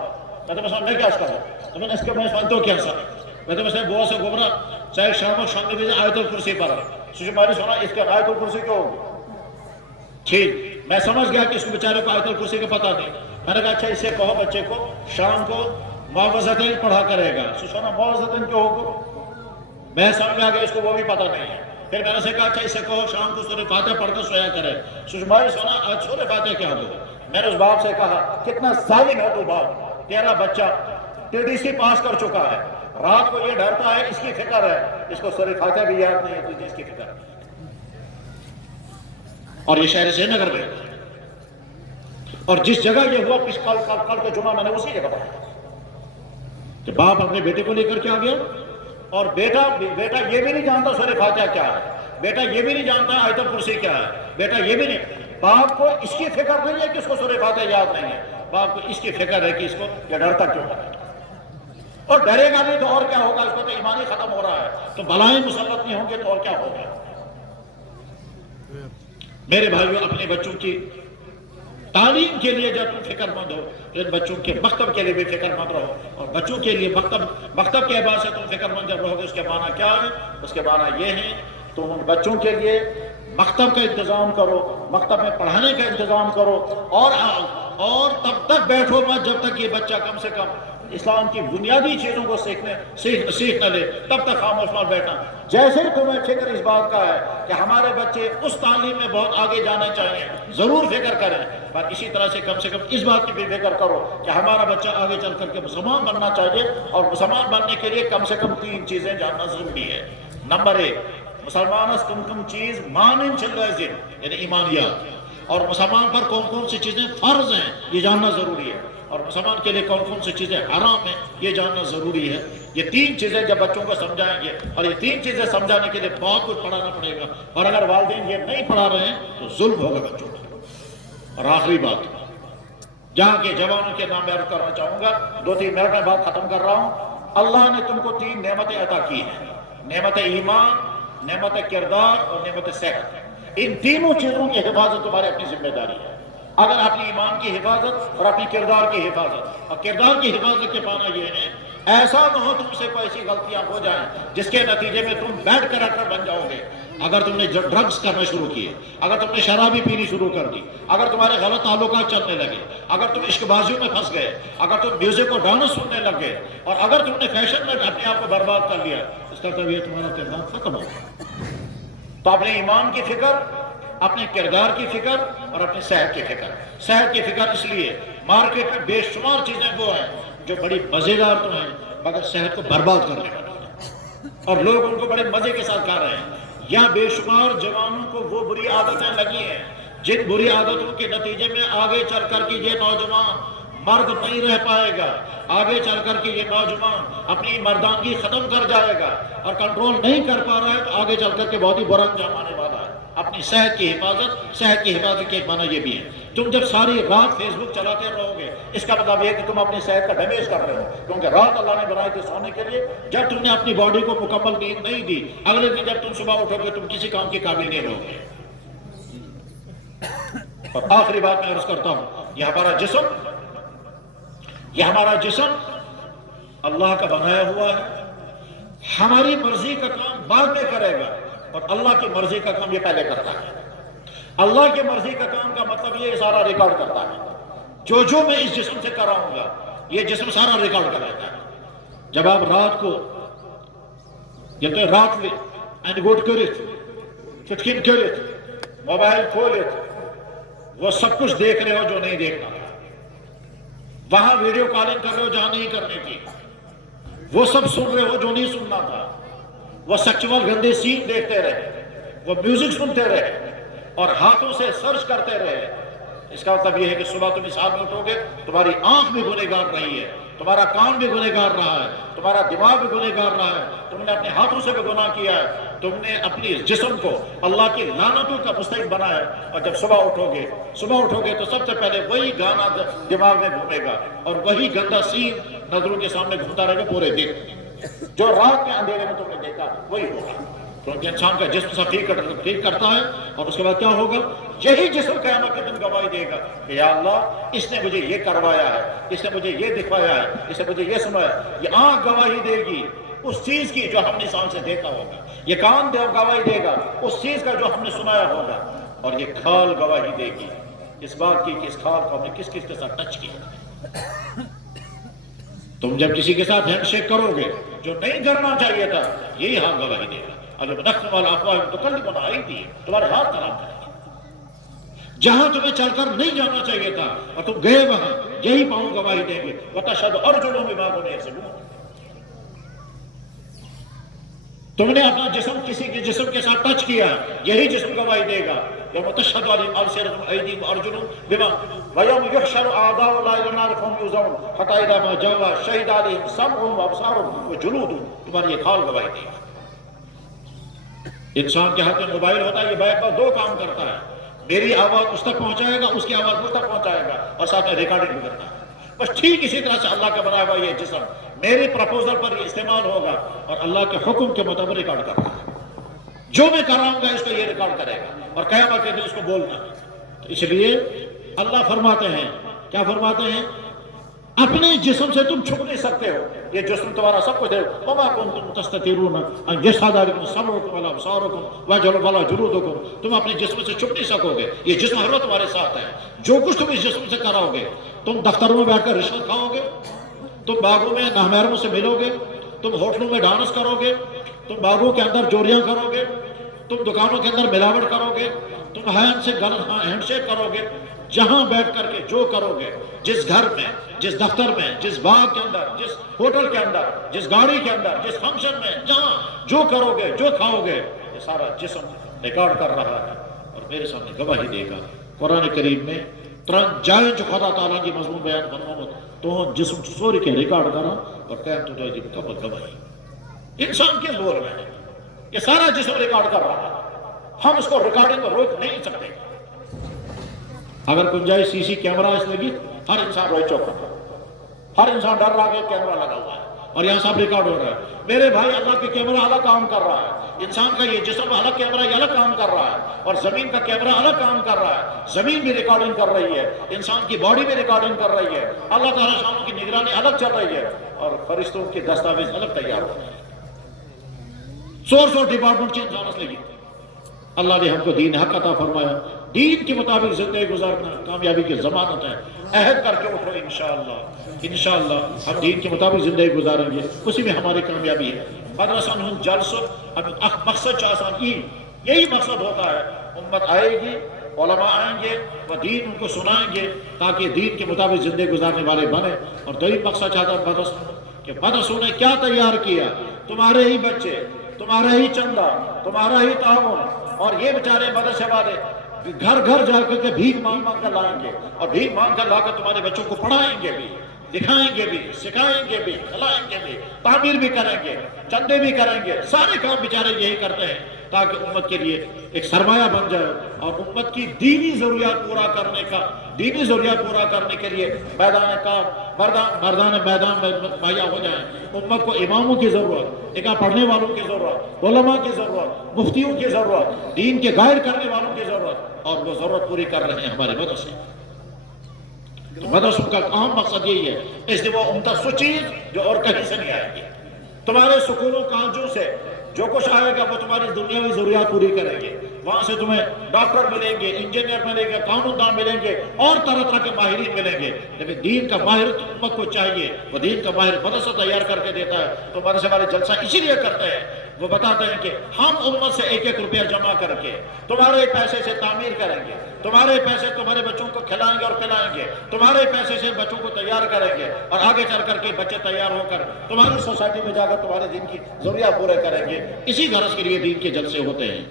کہتا میں سامنے کیا کرا تو میں نے اس کے میں سمجھتا کیا سر کہتے میں سے بہت سے گمرا چاہے شام و شام میں آیت الکرسی پر سماری سنا اس کے آیت الکرسی کیوں ہوگی. ٹھیک میں سمجھ گیا کہ اس کو بیچارے کو آیت الکرسی کا پتہ نہیں. میں نے کہا اچھا اس سے کہو بچے کو شام کو معوذتین پڑھا کرے گا. سنا معوذتین کیوں ہوگا؟ میں سمجھ گیا کہ اس کو وہ بھی پتہ نہیں ہے. پھر میں نے کہا اچھا اس سے کہو شام کو سورہ فاتحہ پڑھ کر سویا کرے. سشماری سنا آج سورہ فاتحہ کیا ہوگا؟ میں نے اس باپ سے کہا کتنا ظالم ہے تو باپ، تیرا بچہ TDC پاس کر چکا ہے، رات کو یہ ڈرتا ہے، اس کی فکر ہے، اس کو سورہ فاتحہ بھی یاد نہیں ہے، تجھے اس کی فکر ہے. اور یہ شہر سری نگر میں، اور جس جگہ یہ ہوا کل کے جمعہ میں نے اسی جگہ پڑھا کہ باپ اپنے بیٹے کو لے کر کے آ گیا، اور بیٹا یہ بھی نہیں جانتا سورہ فاتحہ کیا ہے، بیٹا یہ بھی نہیں جانتا آیت الکرسی کیا ہے، بیٹا یہ بھی نہیں. باپ کو اس کی فکر نہیں ہے کہ اس کو سورہ فاتحہ یاد نہیں ہے، باپ کو اس کی فکر ہے کہ اس کو یہ ڈرتا کیوں ہے. اور ڈرے گا نہیں تو اور کیا ہوگا؟ اس کو تو ایمان ہی ختم ہو رہا ہے، تو بلائیں مسلط نہیں ہوں گے تو اور کیا ہوگا؟ میرے بھائیوں اپنے بچوں کی تعلیم کے لیے جب تم فکر مند ہو تو ان بچوں کے مکتب کے لیے بھی فکر مند رہو. اور بچوں کے لیے مکتب کے اعتبار سے تم فکر مند جب رہو گے اس کے معنی کیا ہے؟ اس کے معنی یہ ہے تم ان بچوں کے لیے مکتب کا انتظام کرو، مکتب میں پڑھانے کا انتظام کرو، اور تب تک بیٹھو مت جب تک یہ بچہ کم سے کم اسلام کی بنیادی چیزوں کو سیکھ نہ لے، تب تک خاموش مت بیٹھنا. جیسے تمہیں فکر اس بات کا ہے کہ ہمارے بچے اس تعلیم میں بہت آگے جانا چاہیے، ضرور فکر کریں، پر اسی طرح سے کم اس بات کی بھی فکر کرو کہ ہمارا بچہ آگے چل کر کے مسلمان بننا چاہیے، اور مسلمان بننے کے لیے کم سے کم 3 چیزیں جاننا ضروری ہے. نمبر 1، مسلمانس کم چیز مانن چھ لازم، یعنی ایمانیات، اور مسلمان پر کون سی چیزیں فرض ہیں یہ جاننا ضروری ہے، اور مسلمان کے لیے کون سی چیزیں حرام ہیں یہ جاننا ضروری ہے. یہ 3 چیزیں جب بچوں کو سمجھائیں گے، اور یہ 3 چیزیں سمجھانے کے لیے بہت کچھ پڑھانا پڑے گا، اور اگر والدین یہ نہیں پڑھا رہے ہیں تو ظلم ہوگا بچوں پر. اور آخری بات، جہاں کے جوانوں کے نام میں عرض کرنا چاہوں گا، 2-3 منٹ میں بات ختم کر رہا ہوں۔ اللہ نے تم کو 3 نعمتیں عطا کی ہیں، نعمت ایمان، نعمت کردار اور نعمت صحت۔ ان تینوں چیزوں کی حفاظت تمہاری اپنی ذمہ داری ہے۔ اگر اپنی ایمان کی حفاظت اور اپنی کردار کی حفاظت، اور کردار کی حفاظت کے معنی یہ ہے ایسا نہ ہو تم سے کوئی ایسی غلطیاں ہو جائیں جس کے نتیجے میں تم بیڈ کریکٹر بن جاؤ گے۔ اگر تم نے ڈرگز کرنا شروع کیے، اگر تم نے شرابی پینی شروع کر دی، اگر تمہارے غلط تعلقات چلنے لگے، اگر تم عشق بازیوں میں پھنس گئے، اگر تم میوزک اور ڈانس سننے لگ گئے، اور اگر تم نے فیشن میں اپنے آپ کو برباد کر لیا، اس کا طب یہ تمہارا کردار ختم ہوگا۔ تو اپنے ایمان کی فکر، اپنے کردار کی فکر اور اپنی صحت کی فکر۔ صحت کی فکر اس لیے مارکیٹ میں بے شمار چیزیں وہ ہیں جو بڑی مزیدار تو ہیں مگر صحت کو برباد کرنے والی ہیں، اور لوگ ان کو بڑے مزے کے ساتھ کھا رہے ہیں۔ یہاں بے شمار جوانوں کو وہ بری عادتیں لگی ہیں جن بری عادتوں کے نتیجے میں آگے چل کر کے یہ نوجوان مرد نہیں رہ پائے گا، آگے چل کر کے یہ نوجوان اپنی مردانگی ختم کر جائے گا، اور کنٹرول نہیں کر پا رہا ہے تو آگے چل کر کے بہت ہی برا انجام آنے والا ہے۔ اپنی صحت کی حفاظت، صحت کی حفاظت کے ایک معنی یہ بھی ہے، تم جب ساری رات فیس بک چلاتے رہو گے اس کا مطلب یہ ہے کہ تم اپنی صحت کا ڈیمیج کر رہے ہو، کیونکہ رات اللہ نے بنائی تھی سونے کے لیے۔ جب تم نے اپنی باڈی کو مکمل نیند نہیں دی، اگلے دن جب تم صبح اٹھو گے تم کسی کام کے قابل نہیں رہو گے۔ اور آخری بات میں عرض کرتا ہوں، یہ ہمارا جسم اللہ کا بنایا ہوا ہے، ہماری مرضی کا کام بعد میں کرے گا اور اللہ کی مرضی کا کام یہ پہلے کرتا ہے۔ اللہ کی مرضی کا کام کا مطلب یہ سارا ریکارڈ کرتا ہے، جو میں اس جسم سے کراؤں گا یہ جسم سارا ریکارڈ کر لیتا ہے۔ جب آپ رات کو رات میں انگوٹ کرت، فٹکن کرت، موبائل کھولت، وہ سب کچھ دیکھ رہے ہو جو نہیں دیکھنا، وہاں ویڈیو کالنگ کر رہے ہو جہاں نہیں کرنی تھی، وہ سب سن رہے ہو جو نہیں سننا تھا، وہ سیکچوئل گندے سین دیکھتے رہے، وہ میوزک سنتے رہے اور ہاتھوں سے سرچ کرتے رہے۔ اس کا مطلب یہ ہے کہ صبح تم اس حال میں اٹھو گے، تمہاری آنکھ بھی گنہگار رہی ہے، تمہارا کان بھی گنہگار رہا ہے، تمہارا دماغ بھی گنہگار رہا ہے، تم نے اپنے ہاتھوں سے بھی گناہ کیا ہے، تم نے اپنی جسم کو اللہ کی لعنتوں کا مستحق بنایا ہے۔ اور جب صبح اٹھو گے تو سب سے پہلے وہی گانا دماغ میں گھومے گا اور وہی گندا سین نظروں کے سامنے گھومتا رہے گا پورے دن، جو رات کے اندھیرے میں تم نے دیکھا وہی ہوگا۔ کیونکہ انسان کا جسم سب ٹھیک کرتا ہے، اور اس کے بعد کیا ہوگا؟ یہی جسم قیامت کے دن گواہی دے گا کہ یا اللہ اس نے مجھے یہ کروایا ہے، اس نے مجھے یہ دکھوایا ہے، اس نے مجھے یہ سنایا۔ یہ آنکھ گواہی دے گی اس چیز کی جو ہم نے سان سے دیکھا ہوگا، یہ کان گواہی دے گا اس چیز کا جو ہم نے سنایا ہوگا، اور یہ کھال گواہی دے گی اس بات کی کہ اس کھال کو ہم نے کس کے ساتھ ٹچ کیا۔ تم جب کسی کے ساتھ ہینڈ شیک کرو گے جو نہیں کرنا چاہیے تھا، یہی ہاتھ گواہی دے گا۔ تمہارے ہاتھ خراب کرے گا۔ جہاں تمہیں چل کر نہیں جانا چاہیے تھا اور تم گئے وہاں، یہی پاؤں گواہی دیں گے۔ وَتَشْهَدُ أَرْجُلُهُم بِمَا كَانُوا يَكْسِبُونَ۔ تم نے اپنا جسم کسی کے جسم کے ساتھ ٹچ کیا، یہی جسم گواہی دے گا۔ يَوْمَ تَشْهَدُ عَلَيْهِمْ أَلْسِنَتُهُمْ وَأَيْدِيهِمْ وَأَرْجُلُهُم بِمَا وَيَوْمَ يُحْشَرُ أَعْدَاءُ اللَّهِ إِلَى النَّارِ فَهُمْ يُوزَعُونَ حَتَّى إِذَا مَا جَاءُوهَا شَهِدَ عَلَيْهِمْ سَمْعُهُمْ وَأَبْصَارُهُمْ وَجُلُودُهُم۔ تمہاری یہ کھال گواہی دے گا۔ انسان کے ہاتھ میں موبائل ہوتا ہے، یہ بیک پر 2 کام کرتا ہے، میری آواز اس تک پہنچائے گا، اس کی آواز مجھ تک پہنچائے گا، اور ساتھ میں ریکارڈنگ بھی کرتا ہے۔ بس ٹھیک اسی طرح سے اللہ کا بنایا ہوا یہ جسم میرے پرپوزل پر یہ استعمال ہوگا اور اللہ کے حکم کے مطابق ریکارڈ کر رہا ہے۔ جو میں کراؤں گا اس کو یہ ریکارڈ کرے گا اور قیامت کے دن اس کو بولنا۔ تو اس لیے اللہ فرماتے ہیں، کیا فرماتے ہیں؟ اپنے جسم سے تم چھپ نہیں سکتے ہو، یہ جسم تمہارا سب کچھ ہے۔ وَمَا كُنْتُمْ تَسْتَتِرُونَ أَنْ يَشْهَدَ عَلَيْكُمْ سَمْعُكُمْ وَلَا أَبْصَارُكُمْ وَلَا جُلُودُكُمْ۔ تم اپنے جسم سے چھپ نہیں سکو گے، یہ جسم ہر وقت تمہارے ساتھ ہے۔ جو کچھ تم اس جسم سے کراؤ گے، تم دفتروں میں بیٹھ کر رشوت کھاؤ گے، تم باغوں میں نامحرموں سے ملو گے، تم ہوٹلوں میں ڈانس کرو گے، تم باغوں کے اندر چوریاں کرو گے، تم دکانوں کے اندر ملاوٹ کرو گے، تم ہینڈ شیک کرو گے، جہاں بیٹھ کر کے جو کرو گے، جس گھر میں، جس دفتر میں، جس باغ کے اندر، جس ہوٹل کے اندر، جس گاڑی کے اندر، جس فنکشن میں، جہاں جو کرو گے، جو کھاؤ گے، یہ سارا جسم ریکارڈ کر رہا ہے اور میرے سامنے گواہی دے گا۔ قرآن کریم میں 3 جائیں جو خدا تعالیٰ کی مضمون بیان فرماؤ تو جسم سوری کے ریکارڈ کرا اور قیامت تو جی مکمل گواہی انسان کے بول رہے ہیں، یہ سارا جسم ریکارڈ کر رہا ہے، ہم اس کو ریکارڈنگ کو روک نہیں سکتے۔ اگر گنجائش سی سی کیمرہ اس لگی ہر انسان روئے چوکا، ہر انسان ڈر رہا کہ کیمرہ لگا ہوا ہے اور یہاں سب ریکارڈ ہو رہا ہے۔ میرے بھائی، اللہ کے کیمرہ الگ کام کر رہا ہے، انسان کا یہ جسم الگ کیمرہ یہ الگ کام کر رہا ہے، اور زمین کا کیمرہ الگ کام کر رہا ہے۔ زمین بھی ریکارڈنگ کر رہی ہے، انسان کی باڈی بھی ریکارڈنگ کر رہی ہے، اللہ تعالیٰ شانوں کی نگرانی الگ چل رہی ہے، اور فرشتوں کی دستاویز الگ تیار ہو رہی ہے۔ سورس اور ڈپارٹمنٹ چینج ہونے سے لگی۔ اللہ نے ہم کو دین حق عطا فرمایا، دین کے مطابق زندگی گزارنا کامیابی کی ضمانت ہے۔ عہد کر کے اٹھو انشاءاللہ، انشاءاللہ ہم دین کے مطابق زندگی گزاریں گے، اسی میں ہماری کامیابی ہے۔ مدرسہ ہم جلسہ ہم مقصد چاہتا یہی مقصد ہوتا ہے، امت آئے گی، علماء آئیں گے، وہ دین ان کو سنائیں گے تاکہ دین کے مطابق زندگی گزارنے والے بنے۔ اور دوسری مقصد چاہتا ہے مدرسہ کہ مدرسوں نے کیا تیار کیا، تمہارے ہی بچے، تمہارا ہی چندہ، تمہارا ہی تعاون، اور یہ بیچارے مدرسے والے گھر گھر جا کر کے بھیک مانگ مانگ کر لائیں گے، اور بھیک مانگ کر لا کر تمہارے بچوں کو پڑھائیں گے بھی، دکھائیں گے بھی، سکھائیں گے بھی، کھلائیں گے بھی، تعمیر بھی کریں گے، چندے بھی کریں گے، سارے کام بیچارے یہی کرتے ہیں تاکہ امت کے لیے ایک سرمایہ بن جائے، اور امت کی دینی ضروریات پورا کرنے کے لیے میدان کام مردان میدان میں مہیا ہو جائیں۔ امت کو اماموں کی ضرورت، ایک پڑھنے والوں کی ضرورت، علماء کی ضرورت، مفتیوں کی ضرورت، دین کے گائیڈ کرنے والوں کی ضرورت، اور وہ ضرورت پوری کر رہے ہیں ہمارے مدرسے۔ مدرسوں کا اہم مقصد یہی ہے، اس لیے وہ عمدہ سو چیز جو اور کہیں سے نہیں آئے گی۔ تمہارے سکولوں کالجوں سے جو کچھ آئے گا وہ تمہاری دنیاوی ضروریات پوری کریں گے، وہاں سے تمہیں ڈاکٹر ملیں گے، انجینئر ملیں گے، قانون دان ملیں گے، اور طرح طرح کے ماہرین ملیں گے، لیکن دین کا ماہر تو امت کو چاہیے، وہ دین کا ماہر مدرسہ تیار کر کے دیتا ہے۔ تو مدرسے والے جلسہ اسی لیے کرتے ہیں، وہ بتاتے ہیں کہ ہم امت سے ایک ایک روپیہ جمع کر کے تمہارے پیسے سے تعمیر کریں گے، تمہارے پیسے تمہارے بچوں کو کھلائیں گے اور پلائیں گے، تمہارے پیسے سے بچوں کو تیار کریں گے، اور آگے چل کر کے بچے تیار ہو کر تمہاری سوسائٹی میں جا کر تمہارے دین کی ضروریات پورے کریں گے۔ اسی غرض کے لیے دین کے جلسے ہوتے ہیں۔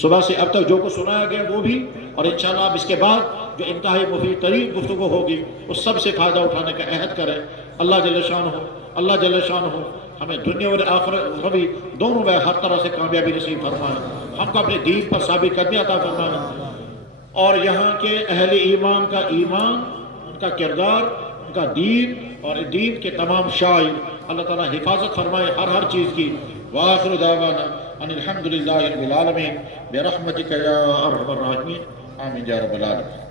صبح سے اب تک جو کچھ سنایا گیا وہ بھی، اور انشاءاللہ اب اس کے بعد جو انتہائی مفید ترین گفتگو ہوگی اس سب سے فائدہ اٹھانے کا عہد کریں۔ اللہ جل شانہ ہمیں دنیا اور آخرت بھی دونوں میں ہر طرح سے کامیابی نصیب فرمائے، ہم کو اپنے دین پر ثابت قدمی عطا فرمائے، اور یہاں کے اہل ایمان کا ایمان، ان کا کردار، ان کا دین اور دین کے تمام شاعر اللہ تعالیٰ حفاظت فرمائے ہر چیز کی۔ وآخر دعوانا ان الحمدللہ رب العالمین برحمتک یا ارحم الراحمین، آمین یا رب العالمین۔